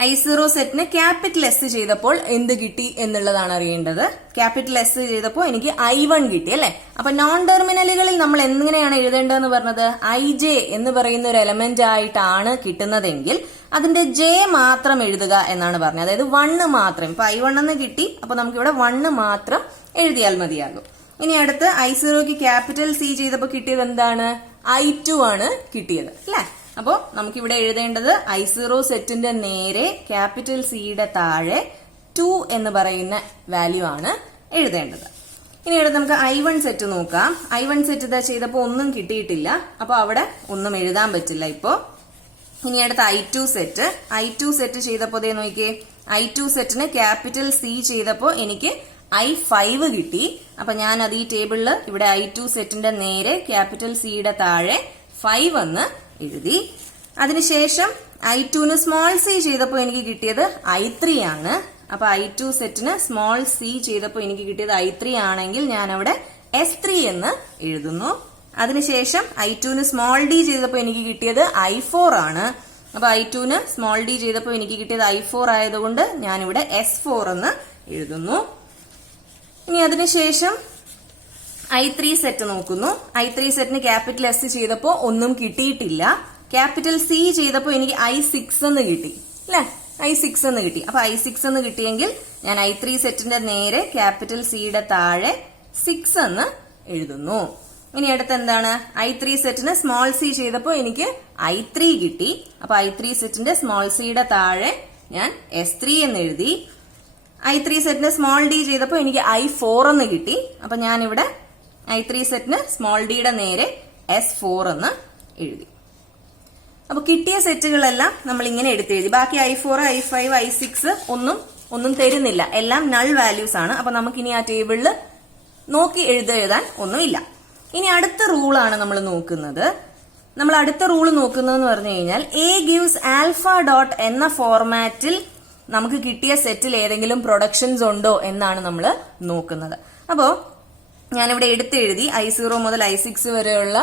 I0 സെറ്റിന് ക്യാപിറ്റൽ എസ് ചെയ്തപ്പോൾ എന്ത് കിട്ടി എന്നുള്ളതാണ് അറിയേണ്ടത്. ക്യാപിറ്റൽ എസ് ചെയ്തപ്പോൾ എനിക്ക് I1 കിട്ടി അല്ലെ. അപ്പൊ നോൺ ടെർമിനലുകളിൽ നമ്മൾ എങ്ങനെയാണ് എഴുതേണ്ടതെന്ന് പറഞ്ഞത്, IJ എന്ന് പറയുന്ന ഒരു എലമെന്റ് ആയിട്ടാണ് കിട്ടുന്നതെങ്കിൽ അതിന്റെ J മാത്രം എഴുതുക എന്നാണ് പറഞ്ഞത്. അതായത് 1 മാത്രം. ഇപ്പൊ I1 എന്ന് കിട്ടി, അപ്പൊ നമുക്ക് ഇവിടെ 1 മാത്രം എഴുതിയാൽ മതിയാകും. ഇനി അടുത്ത് I0ക്ക് ക്യാപിറ്റൽ C ചെയ്തപ്പോൾ കിട്ടിയത് എന്താണ്, I2 ആണ് കിട്ടിയത് അല്ലെ. അപ്പോ നമുക്കിവിടെ എഴുതേണ്ടത് I0 സെറ്റിന്റെ നേരെ ക്യാപിറ്റൽ സിയുടെ താഴെ 2 എന്ന് പറയുന്ന വാല്യൂ ആണ് എഴുതേണ്ടത്. ഇനി ഇവിടെ നമുക്ക് I1 സെറ്റ് നോക്കാം. I1 സെറ്റ് ഇതാ ചെയ്തപ്പോൾ ഒന്നും കിട്ടിയിട്ടില്ല, അപ്പൊ അവിടെ ഒന്നും എഴുതാൻ പറ്റില്ല ഇപ്പോ. ഇനി അടുത്ത I2 സെറ്റ് ചെയ്തപ്പോ ദേ നോക്കിയേ, I2 സെറ്റിന് ക്യാപിറ്റൽ C ചെയ്തപ്പോ എനിക്ക് I5 കിട്ടി. അപ്പൊ ഞാൻ അത് ഈ ടേബിളില് ഇവിടെ I2 സെറ്റിന്റെ നേരെ ക്യാപിറ്റൽ സിയുടെ താഴെ 5 എന്ന് എഴുതി. അതിനുശേഷം I2ന് സ്മോൾ c ചെയ്തപ്പോൾ എനിക്ക് കിട്ടിയത് I3 ആണ്. അപ്പൊ I2 സെറ്റിന് സ്മോൾ c ചെയ്തപ്പോൾ എനിക്ക് കിട്ടിയത് I3 ആണെങ്കിൽ ഞാൻ അവിടെ S3 എന്ന് എഴുതുന്നു. അതിനുശേഷം I2ന് സ്മോൾ d ചെയ്തപ്പോൾ എനിക്ക് കിട്ടിയത് I4 ആണ്. അപ്പൊ I2ന് സ്മോൾ d ചെയ്തപ്പോൾ എനിക്ക് കിട്ടിയത് I4 ആയതുകൊണ്ട് ഞാനിവിടെ S4 എന്ന് എഴുതുന്നു. ഇനി അതിനുശേഷം I3 സെറ്റ് നോക്കുന്നു. I3 സെറ്റിന് ക്യാപിറ്റൽ S ചെയ്തപ്പോൾ ഒന്നും കിട്ടിയിട്ടില്ല. ക്യാപിറ്റൽ C ചെയ്തപ്പോൾ എനിക്ക് I6 എന്ന് കിട്ടി അല്ലെ, I6 എന്ന് കിട്ടി. അപ്പൊ I6 എന്ന് കിട്ടിയെങ്കിൽ ഞാൻ I3 സെറ്റിന്റെ നേരെ ക്യാപിറ്റൽ സിയുടെ താഴെ 6 എന്ന് എഴുതുന്നു. ഇനി അടുത്ത് എന്താണ്, I3 സെറ്റിന് സ്മോൾ c ചെയ്തപ്പോൾ എനിക്ക് I3 കിട്ടി. അപ്പൊ I3 സെറ്റിന്റെ സ്മോൾ സിയുടെ താഴെ ഞാൻ S3 എന്ന് എഴുതി. I3 സെറ്റിന് സ്മോൾ d ചെയ്തപ്പോൾ എനിക്ക് I4 എന്ന് കിട്ടി. അപ്പൊ ഞാനിവിടെ I3 സെറ്റിന് സ്മോൾ ഡിയുടെ നേരെ S4 എന്ന് എഴുതി. അപ്പൊ കിട്ടിയ സെറ്റുകളെല്ലാം നമ്മൾ ഇങ്ങനെ എടുത്തെഴുതി. ബാക്കി I4, I5, I6 ഒന്നും തരുന്നില്ല, എല്ലാം നൾ വാല്യൂസ് ആണ്. അപ്പൊ നമുക്കിനി ആ ടേബിളിൽ നോക്കി എഴുതാൻ ഒന്നുമില്ല. ഇനി അടുത്ത റൂളാണ് നമ്മൾ നോക്കുന്നത്. നമ്മൾ അടുത്ത റൂള് നോക്കുന്നതെന്ന് പറഞ്ഞു കഴിഞ്ഞാൽ A gives alpha dot എന്ന ഫോർമാറ്റിൽ നമുക്ക് കിട്ടിയ സെറ്റിൽ ഏതെങ്കിലും പ്രൊഡക്ഷൻസ് ഉണ്ടോ എന്നാണ് നമ്മൾ നോക്കുന്നത്. അപ്പോ ഞാനിവിടെ എടുത്തെഴുതി I0 മുതൽ I6 വരെയുള്ള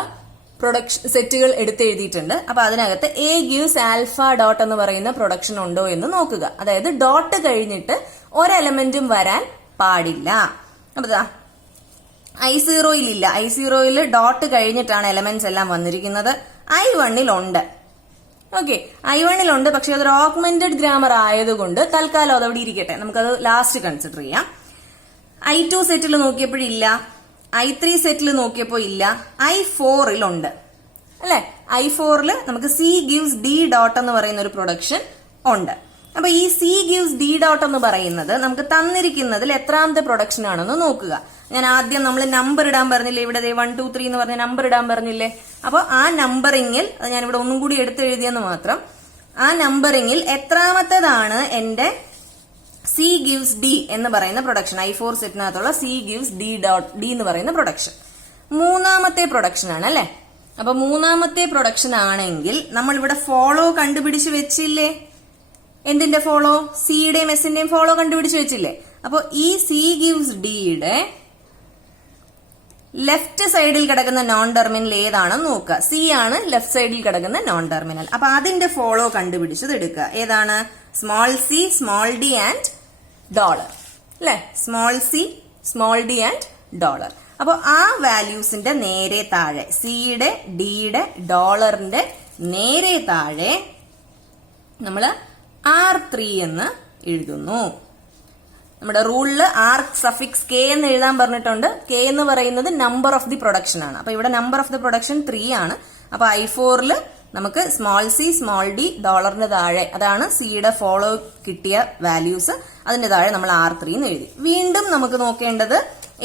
പ്രൊഡക്ഷൻ സെറ്റുകൾ എടുത്തെഴുതിയിട്ടുണ്ട്. അപ്പൊ അതിനകത്ത് A gives alpha dot എന്ന് പറയുന്ന പ്രൊഡക്ഷൻ ഉണ്ടോ എന്ന് നോക്കുക. അതായത് ഡോട്ട് കഴിഞ്ഞിട്ട് ഒരെലമെന്റും വരാൻ പാടില്ല. അപ്പൊ I0യിൽ ഇല്ല, I0യിൽ ഡോട്ട് കഴിഞ്ഞിട്ടാണ് എലമെന്റ്സ് എല്ലാം വന്നിരിക്കുന്നത്. I1ൽ ഉണ്ട്. ഓക്കെ, I1ൽ ഉണ്ട്, പക്ഷെ അതൊരു ഓഗ്മെന്റഡ് ഗ്രാമർ ആയതുകൊണ്ട് തൽക്കാലം അതവിടെ ഇരിക്കട്ടെ, നമുക്കത് ലാസ്റ്റ് കൺസിഡർ ചെയ്യാം. I2 സെറ്റിൽ നോക്കിയപ്പോഴില്ല, I3 സെറ്റിൽ നോക്കിയപ്പോ ഇല്ല, I4ൽ ഉണ്ട് അല്ലെ. I4ൽ നമുക്ക് C gives D dot എന്ന് പറയുന്ന ഒരു പ്രൊഡക്ഷൻ ഉണ്ട്. അപ്പൊ ഈ C gives D dot എന്ന് പറയുന്നത് നമുക്ക് തന്നിരിക്കുന്നതിൽ എത്രാമത്തെ പ്രൊഡക്ഷൻ ആണെന്ന് നോക്കുക. ഞാൻ ആദ്യം നമ്മൾ നമ്പർ ഇടാൻ പറഞ്ഞില്ലേ, ഇവിടെ 1, 2, 3 എന്ന് പറഞ്ഞ നമ്പർ ഇടാൻ പറഞ്ഞില്ലേ. അപ്പൊ ആ നമ്പറിങ്ങിൽ, അത് ഞാൻ ഇവിടെ ഒന്നും കൂടി എടുത്തെഴുതിയെന്ന് മാത്രം, ആ നമ്പറിങ്ങിൽ എത്രാമത്തേതാണ് എന്റെ C gives D എന്ന് പറയുന്ന production, I4 സെറ്റിനകത്തുള്ള C gives D dot D എന്ന് പറയുന്ന പ്രൊഡക്ഷൻ മൂന്നാമത്തെ പ്രൊഡക്ഷൻ ആണ് അല്ലെ. അപ്പൊ മൂന്നാമത്തെ പ്രൊഡക്ഷൻ ആണെങ്കിൽ നമ്മൾ ഇവിടെ ഫോളോ കണ്ടുപിടിച്ച് വെച്ചില്ലേ. എന്തിന്റെ ഫോളോ? സിയുടെയും എസിന്റെയും ഫോളോ കണ്ടുപിടിച്ച് വെച്ചില്ലേ. അപ്പൊ ഈ C gives D യുടെ ലെഫ്റ്റ് സൈഡിൽ കിടക്കുന്ന നോൺ ടെർമിനൽ ഏതാണെന്ന് നോക്കുക. C ആണ് ലെഫ്റ്റ് സൈഡിൽ കിടക്കുന്ന നോൺ ടെർമിനൽ. അപ്പൊ അതിന്റെ ഫോളോ കണ്ടുപിടിച്ചത് എടുക്കുക. ഏതാണ്? Small c, small d and dollar അല്ലെ. Small c, small d and dollar. അപ്പൊ ആ വാല്യൂസിന്റെ നേരെ താഴെ, സിയുടെ, ഡിയുടെ, ഡോളറിന്റെ നേരെ താഴെ നമ്മള് R3 എന്ന് എഴുതുന്നു. നമ്മുടെ റൂളില് R സഫിക്സ് K എന്ന് എഴുതാൻ പറഞ്ഞിട്ടുണ്ട്. K എന്ന് പറയുന്നത് നമ്പർ ഓഫ് ദി പ്രൊഡക്ഷൻ ആണ്. അപ്പൊ ഇവിടെ നമ്പർ ഓഫ് ദി പ്രൊഡക്ഷൻ 3 ആണ്. അപ്പൊ I4ല് നമുക്ക് സ്മോൾ c, സ്മോൾ d, ഡോളറിന്റെ താഴെ, അതാണ് സിയുടെ ഫോളോ കിട്ടിയ വാല്യൂസ്, അതിന്റെ താഴെ നമ്മൾ R3 എന്ന് എഴുതി. വീണ്ടും നമുക്ക് നോക്കേണ്ടത്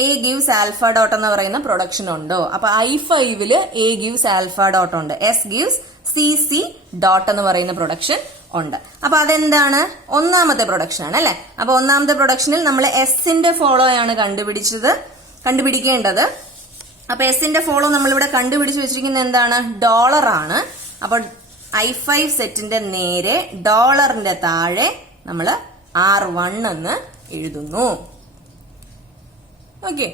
A gives alpha dot എന്ന് പറയുന്ന പ്രൊഡക്ഷൻ ഉണ്ടോ. അപ്പൊ I5ല് A gives alpha dot ഉണ്ട്, S gives CC dot എന്ന് പറയുന്ന പ്രൊഡക്ഷൻ ഉണ്ട്. അപ്പൊ അതെന്താണ്? ഒന്നാമത്തെ പ്രൊഡക്ഷൻ ആണ് അല്ലെ. അപ്പൊ ഒന്നാമത്തെ പ്രൊഡക്ഷനിൽ നമ്മൾ എസിന്റെ ഫോളോ ആണ് കണ്ടുപിടിക്കേണ്ടത്. അപ്പൊ എസിന്റെ ഫോളോ നമ്മളിവിടെ കണ്ടുപിടിച്ച് വെച്ചിരിക്കുന്നത് എന്താണ്? ഡോളർ ആണ്. അപ്പൊ I5 സെറ്റിന്റെ നേരെ ഡോളറിന്റെ താഴെ നമ്മൾ R1 എന്ന് എഴുതുന്നു. ഓക്കെ,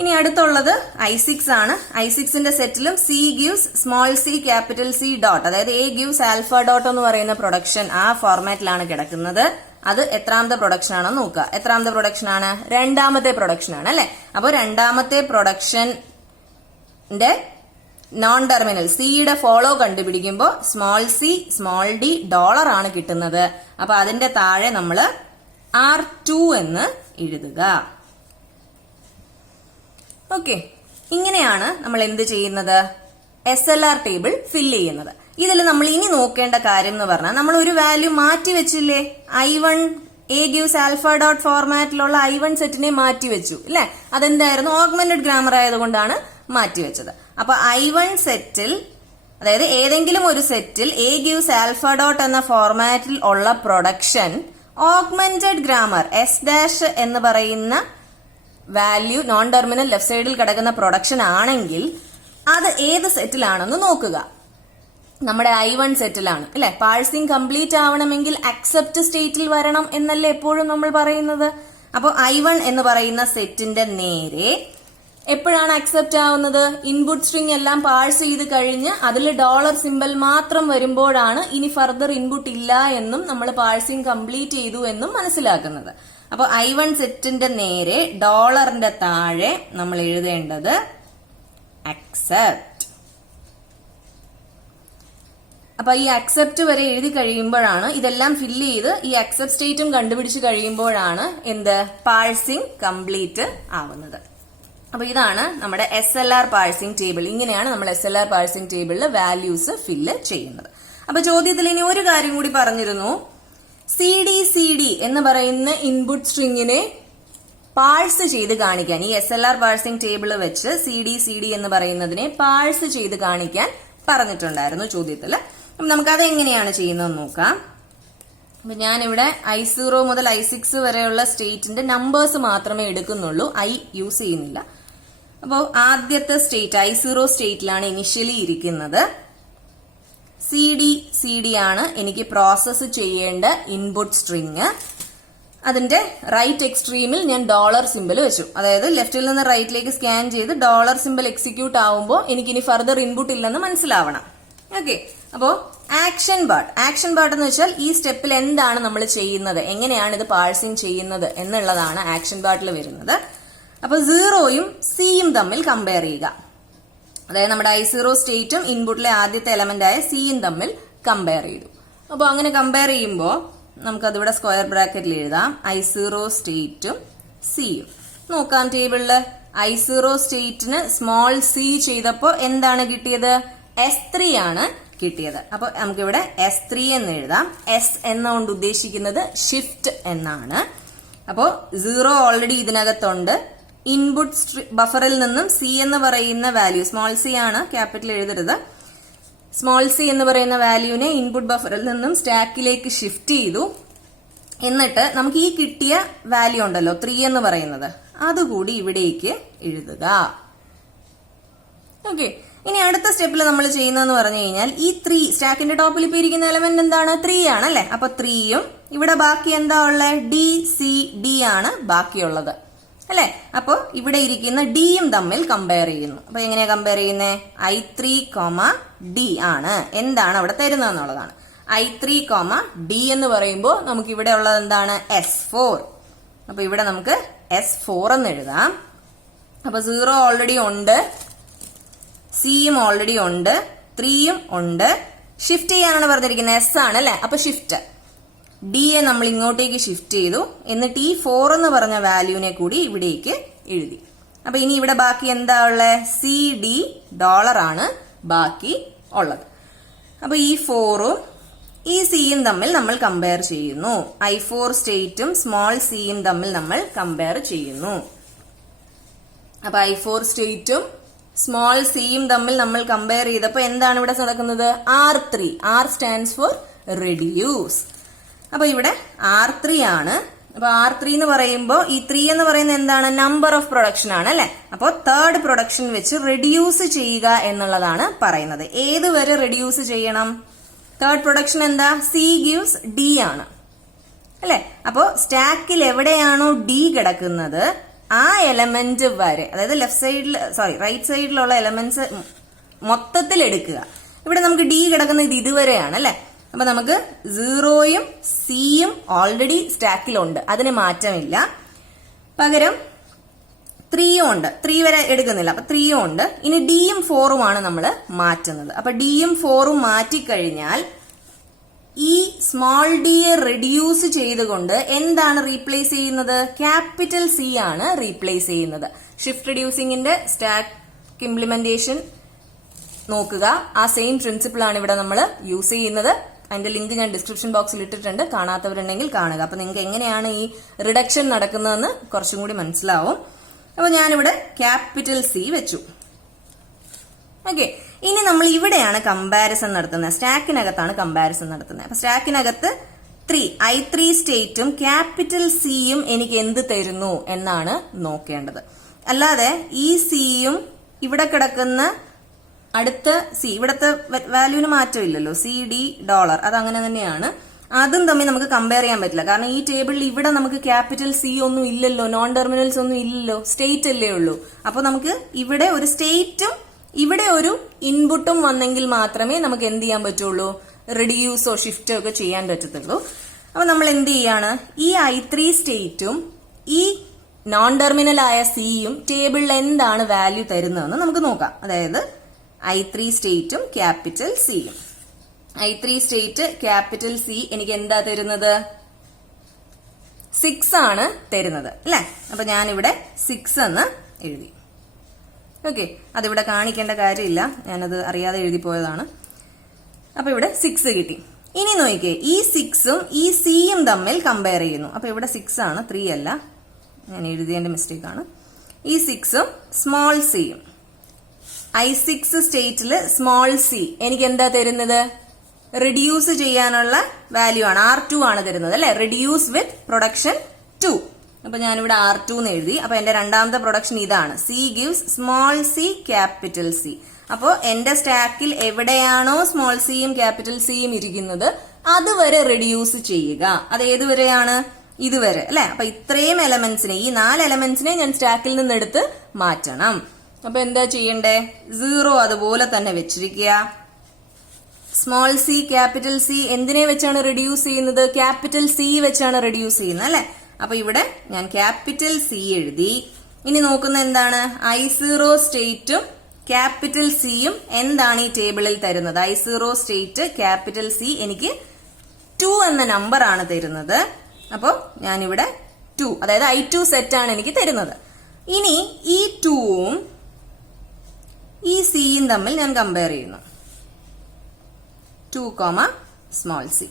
ഇനി അടുത്തുള്ളത് I6 ആണ്. I6ന്റെ സെറ്റിലും C gives small c capital C dot, അതായത് A gives alpha dot എന്ന് പറയുന്ന പ്രൊഡക്ഷൻ ആ ഫോർമാറ്റിലാണ് കിടക്കുന്നത്. അത് എത്രാമത്തെ പ്രൊഡക്ഷൻ ആണെന്ന് നോക്കുക. എത്രാമത്തെ പ്രൊഡക്ഷൻ ആണ്? രണ്ടാമത്തെ പ്രൊഡക്ഷൻ ആണ് അല്ലെ. അപ്പൊ രണ്ടാമത്തെ പ്രൊഡക്ഷന്റെ നോൺ ടെർമിനൽ സിയുടെ ഫോളോ കണ്ടുപിടിക്കുമ്പോൾ small c small d dollar ആണ് കിട്ടുന്നത്. അപ്പൊ അതിന്റെ താഴെ നമ്മൾ R2 എന്ന് എഴുതുക. ഓക്കെ, ഇങ്ങനെയാണ് നമ്മൾ എന്ത് ചെയ്യുന്നത്? SLR ടേബിൾ ഫില്ല് ചെയ്യുന്നത്. ഇതിൽ നമ്മൾ ഇനി നോക്കേണ്ട കാര്യം എന്ന് പറഞ്ഞാൽ നമ്മൾ ഒരു വാല്യൂ മാറ്റി വെച്ചില്ലേ? I1 A gives alpha dot ഫോർമാറ്റിലുള്ള I1 സെറ്റിനെ മാറ്റി വെച്ചു അല്ലെ. അതെന്തായിരുന്നു? ഓഗ്മെന്റഡ് ഗ്രാമർ ആയതുകൊണ്ടാണ് മാറ്റിവെച്ചത്. അപ്പൊ I1 സെറ്റിൽ, അതായത് ഏതെങ്കിലും ഒരു സെറ്റിൽ A gives alpha dot എന്ന ഫോർമാറ്റിൽ ഉള്ള പ്രൊഡക്ഷൻ ഓഗ്മെന്റഡ് ഗ്രാമർ S' എന്ന് പറയുന്ന വാല്യൂ നോൺ ടെർമിനൽ ലെഫ്റ്റ് സൈഡിൽ കിടക്കുന്ന പ്രൊഡക്ഷൻ ആണെങ്കിൽ അത് ഏത് സെറ്റിലാണെന്ന് നോക്കുക. നമ്മുടെ I1 സെറ്റിലാണ് അല്ലെ. പാഴ്സിംഗ് കംപ്ലീറ്റ് ആവണമെങ്കിൽ അക്സെപ്റ്റ് സ്റ്റേറ്റിൽ വരണം എന്നല്ലേ എപ്പോഴും നമ്മൾ പറയുന്നത്. അപ്പോൾ I1 എന്ന് പറയുന്ന സെറ്റിന്റെ നേരെ എപ്പോഴാണ് അക്സെപ്റ്റ് ആവുന്നത്? ഇൻപുട്ട് സ്ട്രിംഗ് എല്ലാം പാഴ്സ് ചെയ്ത് കഴിഞ്ഞ് അതിൽ ഡോളർ സിമ്പൽ മാത്രം വരുമ്പോഴാണ് ഇനി ഫർദർ ഇൻപുട്ട് ഇല്ല എന്നും നമ്മൾ പാഴ്സിംഗ് കംപ്ലീറ്റ് ചെയ്തു എന്നും മനസ്സിലാക്കുന്നത്. അപ്പൊ I1 സെറ്റിന്റെ നേരെ ഡോളറിന്റെ താഴെ നമ്മൾ എഴുതേണ്ടത് അക്സെപ്റ്റ്. അപ്പൊ ഈ അക്സെപ്റ്റ് വരെ എഴുതി കഴിയുമ്പോഴാണ്, ഇതെല്ലാം ഫില്ല് ചെയ്ത് ഈ അക്സെപ്റ്റ് സ്റ്റേറ്റും കണ്ടുപിടിച്ച് കഴിയുമ്പോഴാണ് എന്ത്? പാഴ്സിംഗ് കംപ്ലീറ്റ് ആവുന്നത്. അപ്പൊ ഇതാണ് നമ്മുടെ SLR പാഴ്സിംഗ് ടേബിൾ. ഇങ്ങനെയാണ് നമ്മൾ SLR പാഴ്സിംഗ് ടേബിളിൽ വാല്യൂസ് ഫില്ല് ചെയ്യുന്നത്. അപ്പൊ ചോദ്യത്തിൽ ഇനി ഒരു കാര്യം കൂടി പറഞ്ഞിരുന്നു. CD എന്ന് പറയുന്ന ഇൻപുട്ട് സ്ട്രിങ്ങിനെ പാഴ്സ് ചെയ്ത് കാണിക്കാൻ, ഈ SLR പാഴ്സിംഗ് ടേബിൾ വെച്ച് CD എന്ന് പറയുന്നതിനെ പാഴ്സ് ചെയ്ത് കാണിക്കാൻ പറഞ്ഞിട്ടുണ്ടായിരുന്നു ചോദ്യത്തിൽ. അപ്പൊ നമുക്കത് എങ്ങനെയാണ് ചെയ്യുന്നത് നോക്കാം. അപ്പൊ ഞാനിവിടെ I0 മുതൽ I6 വരെയുള്ള സ്റ്റേറ്റിന്റെ നമ്പേഴ്സ് മാത്രമേ എടുക്കുന്നുള്ളൂ, I യൂസ് ചെയ്യുന്നില്ല. അപ്പോൾ ആദ്യത്തെ സ്റ്റേറ്റ് I0 സ്റ്റേറ്റിലാണ് ഇനിഷ്യലി ഇരിക്കുന്നത്. CD ആണ് എനിക്ക് പ്രോസസ് ചെയ്യേണ്ട ഇൻപുട്ട് സ്ട്രിങ്. അതിന്റെ റൈറ്റ് എക്സ്ട്രീമിൽ ഞാൻ ഡോളർ സിമ്പിൾ വെച്ചു. അതായത് ലെഫ്റ്റിൽ നിന്ന് റൈറ്റിലേക്ക് സ്കാൻ ചെയ്ത് ഡോളർ സിമ്പിൾ എക്സിക്യൂട്ട് ആവുമ്പോൾ എനിക്കിനി ഫർദർ ഇൻപുട്ട് ഇല്ലെന്ന് മനസ്സിലാവണം. ഓക്കെ, അപ്പോ ആക്ഷൻ പാർട്ട് എന്ന് വെച്ചാൽ ഈ സ്റ്റെപ്പിൽ എന്താണ് നമ്മൾ ചെയ്യുന്നത്, എങ്ങനെയാണ് ഇത് പാഴ്സിംഗ് ചെയ്യുന്നത് എന്നുള്ളതാണ് ആക്ഷൻ പാർട്ടിൽ വരുന്നത്. അപ്പൊ 0യും Cയും തമ്മിൽ കമ്പയർ ചെയ്യുക. അതായത് നമ്മുടെ I0 സ്റ്റേറ്റും ഇൻപുട്ടിലെ ആദ്യത്തെ എലമെന്റ് ആയ Cയും തമ്മിൽ കമ്പയർ ചെയ്തു. അപ്പൊ അങ്ങനെ കമ്പയർ ചെയ്യുമ്പോൾ നമുക്കതിവിടെ സ്ക്വയർ ബ്രാക്കറ്റിൽ എഴുതാം I0 സ്റ്റേറ്റും Cയും. നോക്കാം ടേബിളില് I0 സ്റ്റേറ്റിന് സ്മോൾ c ചെയ്തപ്പോൾ എന്താണ് കിട്ടിയത്? S3 ആണ് കിട്ടിയത്. അപ്പൊ നമുക്കിവിടെ S3 എന്ന് എഴുതാം. S എന്നുകൊണ്ട് ഉദ്ദേശിക്കുന്നത് ഷിഫ്റ്റ് എന്നാണ്. അപ്പോ 0 ഓൾറെഡി ഇതിനകത്തുണ്ട്. ഇൻപുട്ട് ബഫറിൽ നിന്നും C എന്ന് പറയുന്ന വാല്യൂ, സ്മോൾ c ആണ്, ക്യാപിറ്റൽ എഴുതരുത്, സ്മോൾ c എന്ന് പറയുന്ന വാല്യൂവിനെ ഇൻപുട്ട് ബഫറിൽ നിന്നും സ്റ്റാക്കിലേക്ക് ഷിഫ്റ്റ് ചെയ്തു. എന്നിട്ട് നമുക്ക് ഈ കിട്ടിയ വാല്യൂ ഉണ്ടല്ലോ 3 എന്ന് പറയുന്നത്, അതുകൂടി ഇവിടേക്ക് എഴുതുക. ഓക്കെ, ഇനി അടുത്ത സ്റ്റെപ്പിൽ നമ്മൾ ചെയ്യുന്നതെന്ന് പറഞ്ഞു കഴിഞ്ഞാൽ ഈ 3 സ്റ്റാക്കിന്റെ ടോപ്പിൽ ഇപ്പൊ ഇരിക്കുന്ന എലമെന്റ് എന്താണ്? 3 ആണ് അല്ലെ. അപ്പൊ 3യും ഇവിടെ ബാക്കി എന്താ ഉള്ളത്? D ആണ് ബാക്കിയുള്ളത് അല്ലെ. അപ്പൊ ഇവിടെ ഇരിക്കുന്ന ഡിയും തമ്മിൽ കമ്പയർ ചെയ്യുന്നു. അപ്പൊ എങ്ങനെയാ കമ്പയർ ചെയ്യുന്നത്? I3, D ആണ് എന്താണ് അവിടെ തരുന്നതെന്നുള്ളതാണ്. I3, D എന്ന് പറയുമ്പോൾ നമുക്ക് ഇവിടെ ഉള്ളത് എന്താണ്? S4. അപ്പൊ ഇവിടെ നമുക്ക് S4 എന്ന് എഴുതാം. അപ്പൊ 0 ഓൾറെഡി ഉണ്ട്, Cയും ഓൾറെഡി ഉണ്ട്, 3യും ഉണ്ട്. ഷിഫ്റ്റ് ചെയ്യാനാണ് പറഞ്ഞിരിക്കുന്നത്, S ആണ് അല്ലെ. അപ്പൊ ഷിഫ്റ്റ് ഡിയെ നമ്മൾ ഇങ്ങോട്ടേക്ക് ഷിഫ്റ്റ് ചെയ്തു. എന്നിട്ട് ഈ 4 എന്ന് പറഞ്ഞ വാല്യൂവിനെ കൂടി ഇവിടേക്ക് എഴുതി. അപ്പൊ ഇനി ഇവിടെ ബാക്കി എന്താ ഉള്ളത്? CD ഡോളർ ആണ് ബാക്കി ഉള്ളത്. അപ്പൊ ഈ 4ഉം ഈ Cയും തമ്മിൽ നമ്മൾ കമ്പയർ ചെയ്യുന്നു. I4 സ്റ്റേറ്റും സ്മോൾ cയും തമ്മിൽ നമ്മൾ കമ്പയർ ചെയ്യുന്നു. അപ്പൊ I4 സ്റ്റേറ്റും സ്മോൾ cയും തമ്മിൽ നമ്മൾ കമ്പയർ ചെയ്തപ്പോൾ എന്താണ് ഇവിടെ നടക്കുന്നത്? R3. R stands for reduce. അപ്പൊ ഇവിടെ R3 ആണ്. അപ്പൊ R3 എന്ന് പറയുമ്പോൾ ഈ 3 എന്ന് പറയുന്നത് എന്താണ്? നമ്പർ ഓഫ് പ്രൊഡക്ഷൻ ആണ് അല്ലെ. അപ്പൊ തേർഡ് പ്രൊഡക്ഷൻ വെച്ച് റെഡ്യൂസ് ചെയ്യുക എന്നുള്ളതാണ് പറയുന്നത്. ഏത് വരെ റെഡ്യൂസ് ചെയ്യണം? തേർഡ് പ്രൊഡക്ഷൻ എന്താ? C gives D ആണ് അല്ലെ. അപ്പോ സ്റ്റാക്കിൽ എവിടെയാണോ D കിടക്കുന്നത് ആ എലമെന്റ് വരെ, അതായത് റൈറ്റ് സൈഡിലുള്ള എലമെന്റ്സ് മൊത്തത്തിൽ എടുക്കുക. ഇവിടെ നമുക്ക് ഡി കിടക്കുന്നത് ഇതുവരെയാണ് അല്ലെ. അപ്പൊ നമുക്ക് 0യും സിയും ഓൾറെഡി സ്റ്റാക്കിലുണ്ട്, അതിന് മാറ്റമില്ല. പകരം 3യും ഉണ്ട്, 3 വരെ എടുക്കുന്നില്ല, അപ്പൊ 3യും ഉണ്ട്. ഇനി ഡിയും 4ഉമാണ് നമ്മൾ മാറ്റുന്നത്. അപ്പൊ ഡിയും 4ഉം മാറ്റിക്കഴിഞ്ഞാൽ ഈ സ്മോൾ ഡിയെ റെഡ്യൂസ് ചെയ്തുകൊണ്ട് എന്താണ് റീപ്ലേസ് ചെയ്യുന്നത്? ക്യാപിറ്റൽ സി ആണ് റീപ്ലേസ് ചെയ്യുന്നത്. ഷിഫ്റ്റ് റെഡ്യൂസിംഗിന്റെ സ്റ്റാക്ക് ഇംപ്ലിമെന്റേഷൻ നോക്കുക. ആ സെയിം പ്രിൻസിപ്പിൾ ആണ് ഇവിടെ നമ്മൾ യൂസ് ചെയ്യുന്നത്. അതിന്റെ ലിങ്ക് ഞാൻ ഡിസ്ക്രിപ്ഷൻ ബോക്സിൽ ഇട്ടിട്ടുണ്ട്, കാണാത്തവരുണ്ടെങ്കിൽ കാണുക. അപ്പൊ നിങ്ങൾക്ക് എങ്ങനെയാണ് ഈ റിഡക്ഷൻ നടക്കുന്നതെന്ന് കുറച്ചും കൂടി മനസ്സിലാവും. അപ്പൊ ഞാനിവിടെ ക്യാപിറ്റൽ സി വെച്ചു. ഓക്കെ, ഇനി നമ്മൾ ഇവിടെയാണ് കമ്പാരിസൺ നടത്തുന്നത്. സ്റ്റാക്കിനകത്താണ് കമ്പാരിസൺ നടത്തുന്നത്. അപ്പൊ സ്റ്റാക്കിനകത്ത് i3 സ്റ്റേറ്റും ക്യാപിറ്റൽ സിയും എനിക്ക് എന്ത് തരുന്നു എന്നാണ് നോക്കേണ്ടത്. അല്ലാതെ ഈ സിയും ഇവിടെ കിടക്കുന്ന അടുത്ത സി, ഇവിടത്തെ വാല്യൂവിന് മാറ്റമില്ലല്ലോ, $CD, അത് അങ്ങനെ തന്നെയാണ്. അതും തമ്മിൽ നമുക്ക് കമ്പയർ ചെയ്യാൻ പറ്റില്ല. കാരണം ഈ ടേബിളിൽ ഇവിടെ നമുക്ക് ക്യാപിറ്റൽ സി ഒന്നും ഇല്ലല്ലോ, നോൺ ടെർമിനൽസ് ഒന്നും ഇല്ലല്ലോ, സ്റ്റേറ്റ് അല്ലേ ഉള്ളൂ. അപ്പൊ നമുക്ക് ഇവിടെ ഒരു സ്റ്റേറ്റും ഇവിടെ ഒരു ഇൻപുട്ടും വന്നെങ്കിൽ മാത്രമേ നമുക്ക് എന്ത് ചെയ്യാൻ പറ്റുള്ളൂ, റിഡ്യൂസോ ഷിഫ്റ്റോ ഒക്കെ ചെയ്യാൻ പറ്റത്തുള്ളൂ. അപ്പൊ നമ്മൾ എന്ത് ചെയ്യാണ്, ഈ i3 സ്റ്റേറ്റും ഈ നോൺ ടെർമിനൽ ആയ സിയും ടേബിളിൽ എന്താണ് വാല്യൂ തരുന്നതെന്ന് നമുക്ക് നോക്കാം. അതായത് i3 സ്റ്റേറ്റും ക്യാപിറ്റൽ സിയും. i3 സ്റ്റേറ്റ് ക്യാപിറ്റൽ സി എനിക്ക് എന്താ തരുന്നത്? 6 ആണ് തരുന്നത് അല്ലെ. അപ്പൊ ഞാനിവിടെ 6 എന്ന് എഴുതി. ഓക്കെ, അതിവിടെ കാണിക്കേണ്ട കാര്യമില്ല, ഞാനത് അറിയാതെ എഴുതി പോയതാണ്. അപ്പൊ ഇവിടെ 6 കിട്ടി. ഇനി നോക്കിക്കേ, ഈ 6ഉം ഈ സിയും തമ്മിൽ കമ്പയർ ചെയ്യുന്നു. അപ്പൊ ഇവിടെ 6 ആണ്, 3 അല്ല, ഞാൻ എഴുതിയതിന്റെ മിസ്റ്റേക്ക് ആണ്. ഈ 6ഉം സ്മോൾ സിയും, i6 സ്റ്റേറ്റില് സ്മോൾ സി എനിക്ക് എന്താ തരുന്നത്? റിഡ്യൂസ് ചെയ്യാനുള്ള വാല്യൂ ആണ്, R2 ആണ് തരുന്നത് അല്ലെ. റിഡ്യൂസ് വിത്ത് പ്രൊഡക്ഷൻ 2. അപ്പൊ ഞാനിവിടെ R2 എന്ന് എഴുതി. അപ്പൊ എന്റെ രണ്ടാമത്തെ പ്രൊഡക്ഷൻ ഇതാണ്, C gives small c capital C. അപ്പോ എന്റെ സ്റ്റാക്കിൽ എവിടെയാണോ സ്മോൾ സിയും ക്യാപിറ്റൽ സിയും ഇരിക്കുന്നത് അതുവരെ റിഡ്യൂസ് ചെയ്യുക. അത് ഏതുവരെയാണ്? ഇതുവരെ അല്ലെ. അപ്പൊ ഇത്രയും എലമെന്റ്സിനെ, ഈ 4 എലമെന്റ്സിനെ ഞാൻ സ്റ്റാക്കിൽ നിന്ന് എടുത്ത് മാറ്റണം. അപ്പൊ എന്താ ചെയ്യണ്ടേ? 0 അതുപോലെ തന്നെ വെച്ചിരിക്കുക. സ്മോൾ സി ക്യാപിറ്റൽ സി എന്തിനെ വെച്ചാണ് റെഡ്യൂസ് ചെയ്യുന്നത്? ക്യാപിറ്റൽ സി വെച്ചാണ് റെഡ്യൂസ് ചെയ്യുന്നത് അല്ലെ. അപ്പൊ ഇവിടെ ഞാൻ ക്യാപിറ്റൽ സി എഴുതി. ഇനി നോക്കുന്ന എന്താണ്? i0 സ്റ്റേറ്റും ക്യാപിറ്റൽ സിയും എന്താണ് ഈ ടേബിളിൽ തരുന്നത്? i0 സ്റ്റേറ്റ് ക്യാപിറ്റൽ സി എനിക്ക് 2 എന്ന നമ്പർ ആണ് തരുന്നത്. അപ്പോ ഞാനിവിടെ 2, അതായത് i2 സെറ്റ് ആണ് എനിക്ക് തരുന്നത്. ഇനി ഈ 2ഉം ഈ സിയും തമ്മിൽ ഞാൻ കമ്പയർ ചെയ്യുന്നു. 2, സ്മോൾ സി.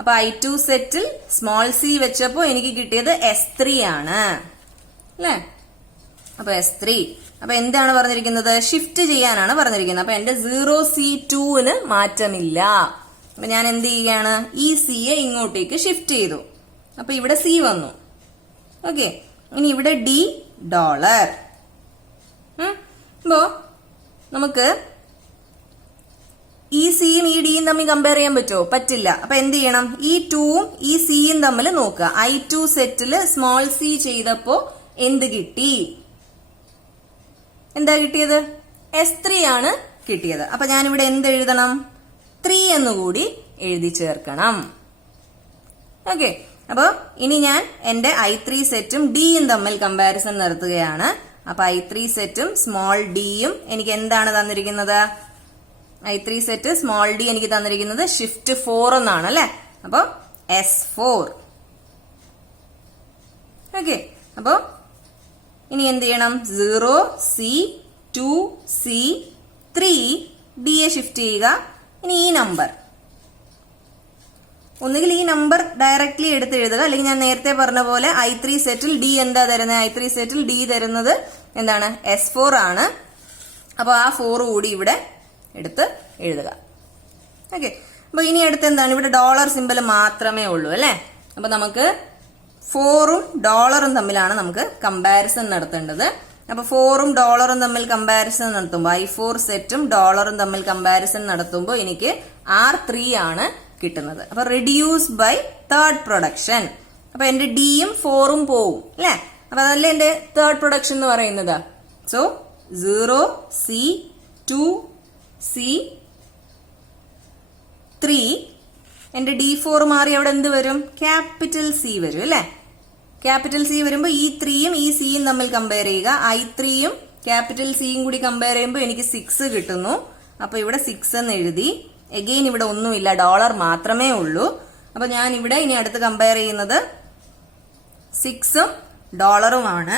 അപ്പൊ i2 സെറ്റിൽ സ്മോൾ സി വെച്ചപ്പോ എനിക്ക് കിട്ടിയത് S3 ആണ് അല്ലെ. അപ്പൊ S3. അപ്പൊ എന്താണ് പറഞ്ഞിരിക്കുന്നത്? ഷിഫ്റ്റ് ചെയ്യാനാണ് പറഞ്ഞിരിക്കുന്നത്. അപ്പൊ എന്റെ 0C2ന് മാറ്റമില്ല. അപ്പൊ ഞാൻ എന്ത് ചെയ്യുകയാണ്? ഈ സിയെ ഇങ്ങോട്ടേക്ക് ഷിഫ്റ്റ് ചെയ്തു. അപ്പൊ ഇവിടെ സി വന്നു. ഓക്കെ, ഇനി ഇവിടെ $. അപ്പോ നമുക്ക് ഈ സിയും ഈ ഡിയും തമ്മിൽ കമ്പയർ ചെയ്യാൻ പറ്റുമോ? പറ്റില്ല. അപ്പൊ എന്ത് ചെയ്യണം? ഈ 2ഉം ഈ സിയും തമ്മിൽ നോക്കുക. i2 സെറ്റില് സ്മോൾ സി ചെയ്തപ്പോ എന്ത് കിട്ടി? എന്താ കിട്ടിയത്? S3 ആണ് കിട്ടിയത്. അപ്പൊ ഞാനിവിടെ എന്ത് എഴുതണം? 3 എന്നുകൂടി എഴുതി ചേർക്കണം. ഓക്കെ, അപ്പൊ ഇനി ഞാൻ എന്റെ i3 സെറ്റും ഡിയും തമ്മിൽ കമ്പാരിസൺ നടത്തുകയാണ്. അപ്പൊ i3 സെറ്റും സ്മോൾ ഡിയും എനിക്ക് എന്താണ് തന്നിരിക്കുന്നത്? i3 സെറ്റ് സ്മോൾ ഡി എനിക്ക് തന്നിരിക്കുന്നത് ഷിഫ്റ്റ് 4 എന്നാണ് അല്ലെ. അപ്പൊ S4. ഓക്കെ, അപ്പൊ ഇനി എന്ത് ചെയ്യണം? 0C2C3 ഡിയെ ഷിഫ്റ്റ് ചെയ്യുക. ഇനി ഈ നമ്പർ ഒന്നുകിൽ ഈ നമ്പർ ഡയറക്ട്ലി എടുത്ത് എഴുതുക, അല്ലെങ്കിൽ ഞാൻ നേരത്തെ പറഞ്ഞ പോലെ i3 സെറ്റിൽ ഡി എന്താ തരുന്നത്? i3 സെറ്റിൽ ഡി തരുന്നത് എന്താണ്? S4 ആണ്. അപ്പൊ ആ 4 കൂടി ഇവിടെ എടുത്ത് എഴുതുക. ഓക്കെ, അപ്പൊ ഇനി അടുത്ത് എന്താണ്? ഇവിടെ ഡോളർ സിമ്പൽ മാത്രമേ ഉള്ളൂ അല്ലെ. അപ്പൊ നമുക്ക് 4ഉം $ഉം തമ്മിലാണ് നമുക്ക് കമ്പാരിസൺ നടത്തേണ്ടത്. അപ്പൊ 4ഉം $ഉം തമ്മിൽ കമ്പാരിസൺ നടത്തുമ്പോൾ i4 സെറ്റും $ഉം തമ്മിൽ കമ്പാരിസൺ നടത്തുമ്പോൾ എനിക്ക് R3 ആണ് കിട്ടുന്നത്. അപ്പൊ റിഡ്യൂസ് ബൈ തേർഡ് പ്രൊഡക്ഷൻ. അപ്പൊ എന്റെ ഡിയും 4ഉം പോവും അല്ലെ. അപ്പൊ അതല്ലേ എന്റെ തേർഡ് പ്രൊഡക്ഷൻ എന്ന് പറയുന്നത്. So 0 C 2 C 3. എന്റെ D4 മാറി അവിടെ എന്ത് വരും? ക്യാപിറ്റൽ C വരും അല്ലെ. ക്യാപിറ്റൽ C വരുമ്പോ ഈ 3യും ഈ സിയും തമ്മിൽ കമ്പയർ ചെയ്യുക. I3യും ക്യാപിറ്റൽ സിയും കൂടി കമ്പയർ ചെയ്യുമ്പോൾ എനിക്ക് 6 കിട്ടുന്നു. അപ്പൊ ഇവിടെ 6 എന്ന് എഴുതി. എഗെയിൻ ഇവിടെ ഒന്നുമില്ല, ഡോളർ മാത്രമേ ഉള്ളൂ. അപ്പൊ ഞാൻ ഇവിടെ ഇനി അടുത്ത് കമ്പയർ ചെയ്യുന്നത് 6ഉം ഡോളറുമാണ്.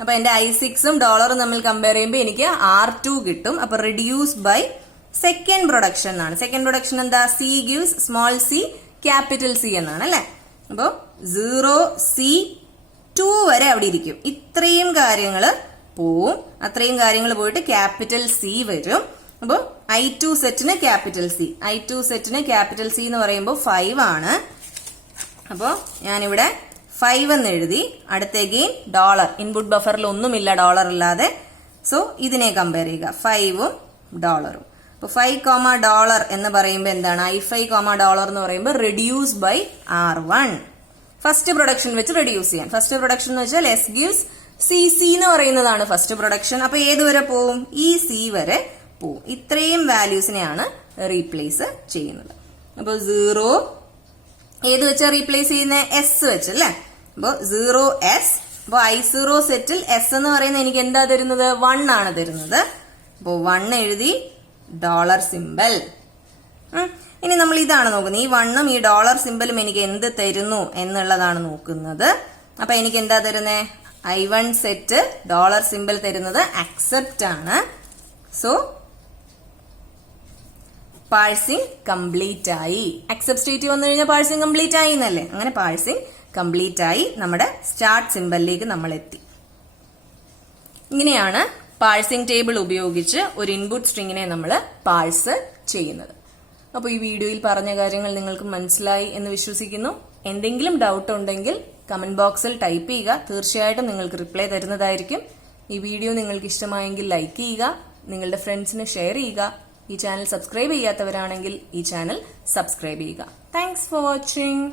അപ്പൊ എന്റെ I6ഉം ഡോളറും തമ്മിൽ കമ്പയർ ചെയ്യുമ്പോൾ എനിക്ക് R2 കിട്ടും. അപ്പൊ റിഡ്യൂസ് ബൈ സെക്കൻഡ് പ്രൊഡക്ഷൻ ആണ്. സെക്കൻഡ് പ്രൊഡക്ഷൻ എന്താ? C gives small c capital C എന്നാണ് അല്ലെ. അപ്പോ 0 C 2 വരെ അവിടെ ഇരിക്കും. ഇത്രയും കാര്യങ്ങൾ പോവും. അത്രയും കാര്യങ്ങൾ പോയിട്ട് ക്യാപിറ്റൽ C വരും. അപ്പോ I2 സെറ്റിന് ക്യാപിറ്റൽ C. I2 സെറ്റിന് ക്യാപിറ്റൽ C എന്ന് പറയുമ്പോൾ 5 ആണ്. അപ്പോ ഞാനിവിടെ 5 എന്ന് എഴുതി. അടുത്ത അഗെയിൻ ഡോളർ. ഇൻപുട്ട് ബഫറിൽ ഒന്നുമില്ല ഡോളർ ഇല്ലാതെ. സോ ഇതിനെ കമ്പയർ ചെയ്യുക, 5ഉം ഡോളറും. അപ്പൊ 5, ഡോളർ എന്ന് പറയുമ്പോൾ എന്താണ്? I5, ഡോളർ എന്ന് പറയുമ്പോൾ reduce by R1. First production വെച്ച് റെഡ്യൂസ് ചെയ്യാൻ. ഫസ്റ്റ് പ്രൊഡക്ഷൻ എന്ന് വെച്ചാൽ S ഗിവ്സ് CC എന്ന് പറയുന്നതാണ് ഫസ്റ്റ് പ്രൊഡക്ഷൻ. അപ്പൊ ഏത് വരെ പോവും? ഈ C വരെ പോവും. ഇത്രയും വാല്യൂസിനെയാണ് റീപ്ലേസ് ചെയ്യുന്നത്. അപ്പൊ 0 ഏത് വെച്ചാ റീപ്ലേസ് ചെയ്യുന്നത്? S വെച്ച് അല്ലെ. അപ്പൊ 0S. അപ്പൊ I0 സെറ്റിൽ S എന്ന് പറയുന്നത് എനിക്ക് എന്താ തരുന്നത്? 1 ആണ് തരുന്നത്. അപ്പൊ 1 എഴുതി, ഡോളർ സിമ്പൽ. ഇനി നമ്മൾ ഇതാണ് നോക്കുന്നത്. ഈ 1ഉം ഈ ഡോളർ സിമ്പലും എനിക്ക് എന്ത് തരുന്നു എന്നുള്ളതാണ് നോക്കുന്നത്. അപ്പൊ എനിക്ക് എന്താ തരുന്നേ? I1 സെറ്റ് ഡോളർ സിമ്പൽ തരുന്നത് അക്സെപ്റ്റ് ആണ്. സോ പാഴ്സിംഗ് കംപ്ലീറ്റ് ആയി. അക്സെപ്റ്റ് സ്റ്റേറ്റ് വന്നു കഴിഞ്ഞാൽ പാഴ്സിംഗ് കംപ്ലീറ്റ് ആയി എന്നല്ലേ. അങ്ങനെ പാഴ്സിംഗ് കംപ്ലീറ്റ് ആയി. നമ്മുടെ സ്റ്റാർട്ട് സിമ്പലിലേക്ക് നമ്മൾ എത്തി. ഇങ്ങനെയാണ് പാഴ്സിംഗ് ടേബിൾ ഉപയോഗിച്ച് ഒരു ഇൻപുട്ട് സ്ട്രിങ്ങിനെ നമ്മൾ പാഴ്സ് ചെയ്യുന്നത്. അപ്പോൾ ഈ വീഡിയോയിൽ പറഞ്ഞ കാര്യങ്ങൾ നിങ്ങൾക്ക് മനസ്സിലായി എന്ന് വിശ്വസിക്കുന്നു. എന്തെങ്കിലും ഡൗട്ട് ഉണ്ടെങ്കിൽ കമന്റ് ബോക്സിൽ ടൈപ്പ് ചെയ്യുക. തീർച്ചയായിട്ടും നിങ്ങൾക്ക് റിപ്ലൈ തരുന്നതായിരിക്കും. ഈ വീഡിയോ നിങ്ങൾക്ക് ഇഷ്ടമായെങ്കിൽ ലൈക്ക് ചെയ്യുക, നിങ്ങളുടെ ഫ്രണ്ട്സിന് ഷെയർ ചെയ്യുക. ഈ ചാനൽ സബ്സ്ക്രൈബ് ചെയ്യാത്തവരാണെങ്കിൽ ഈ ചാനൽ സബ്സ്ക്രൈബ് ചെയ്യുക. Thanks for watching.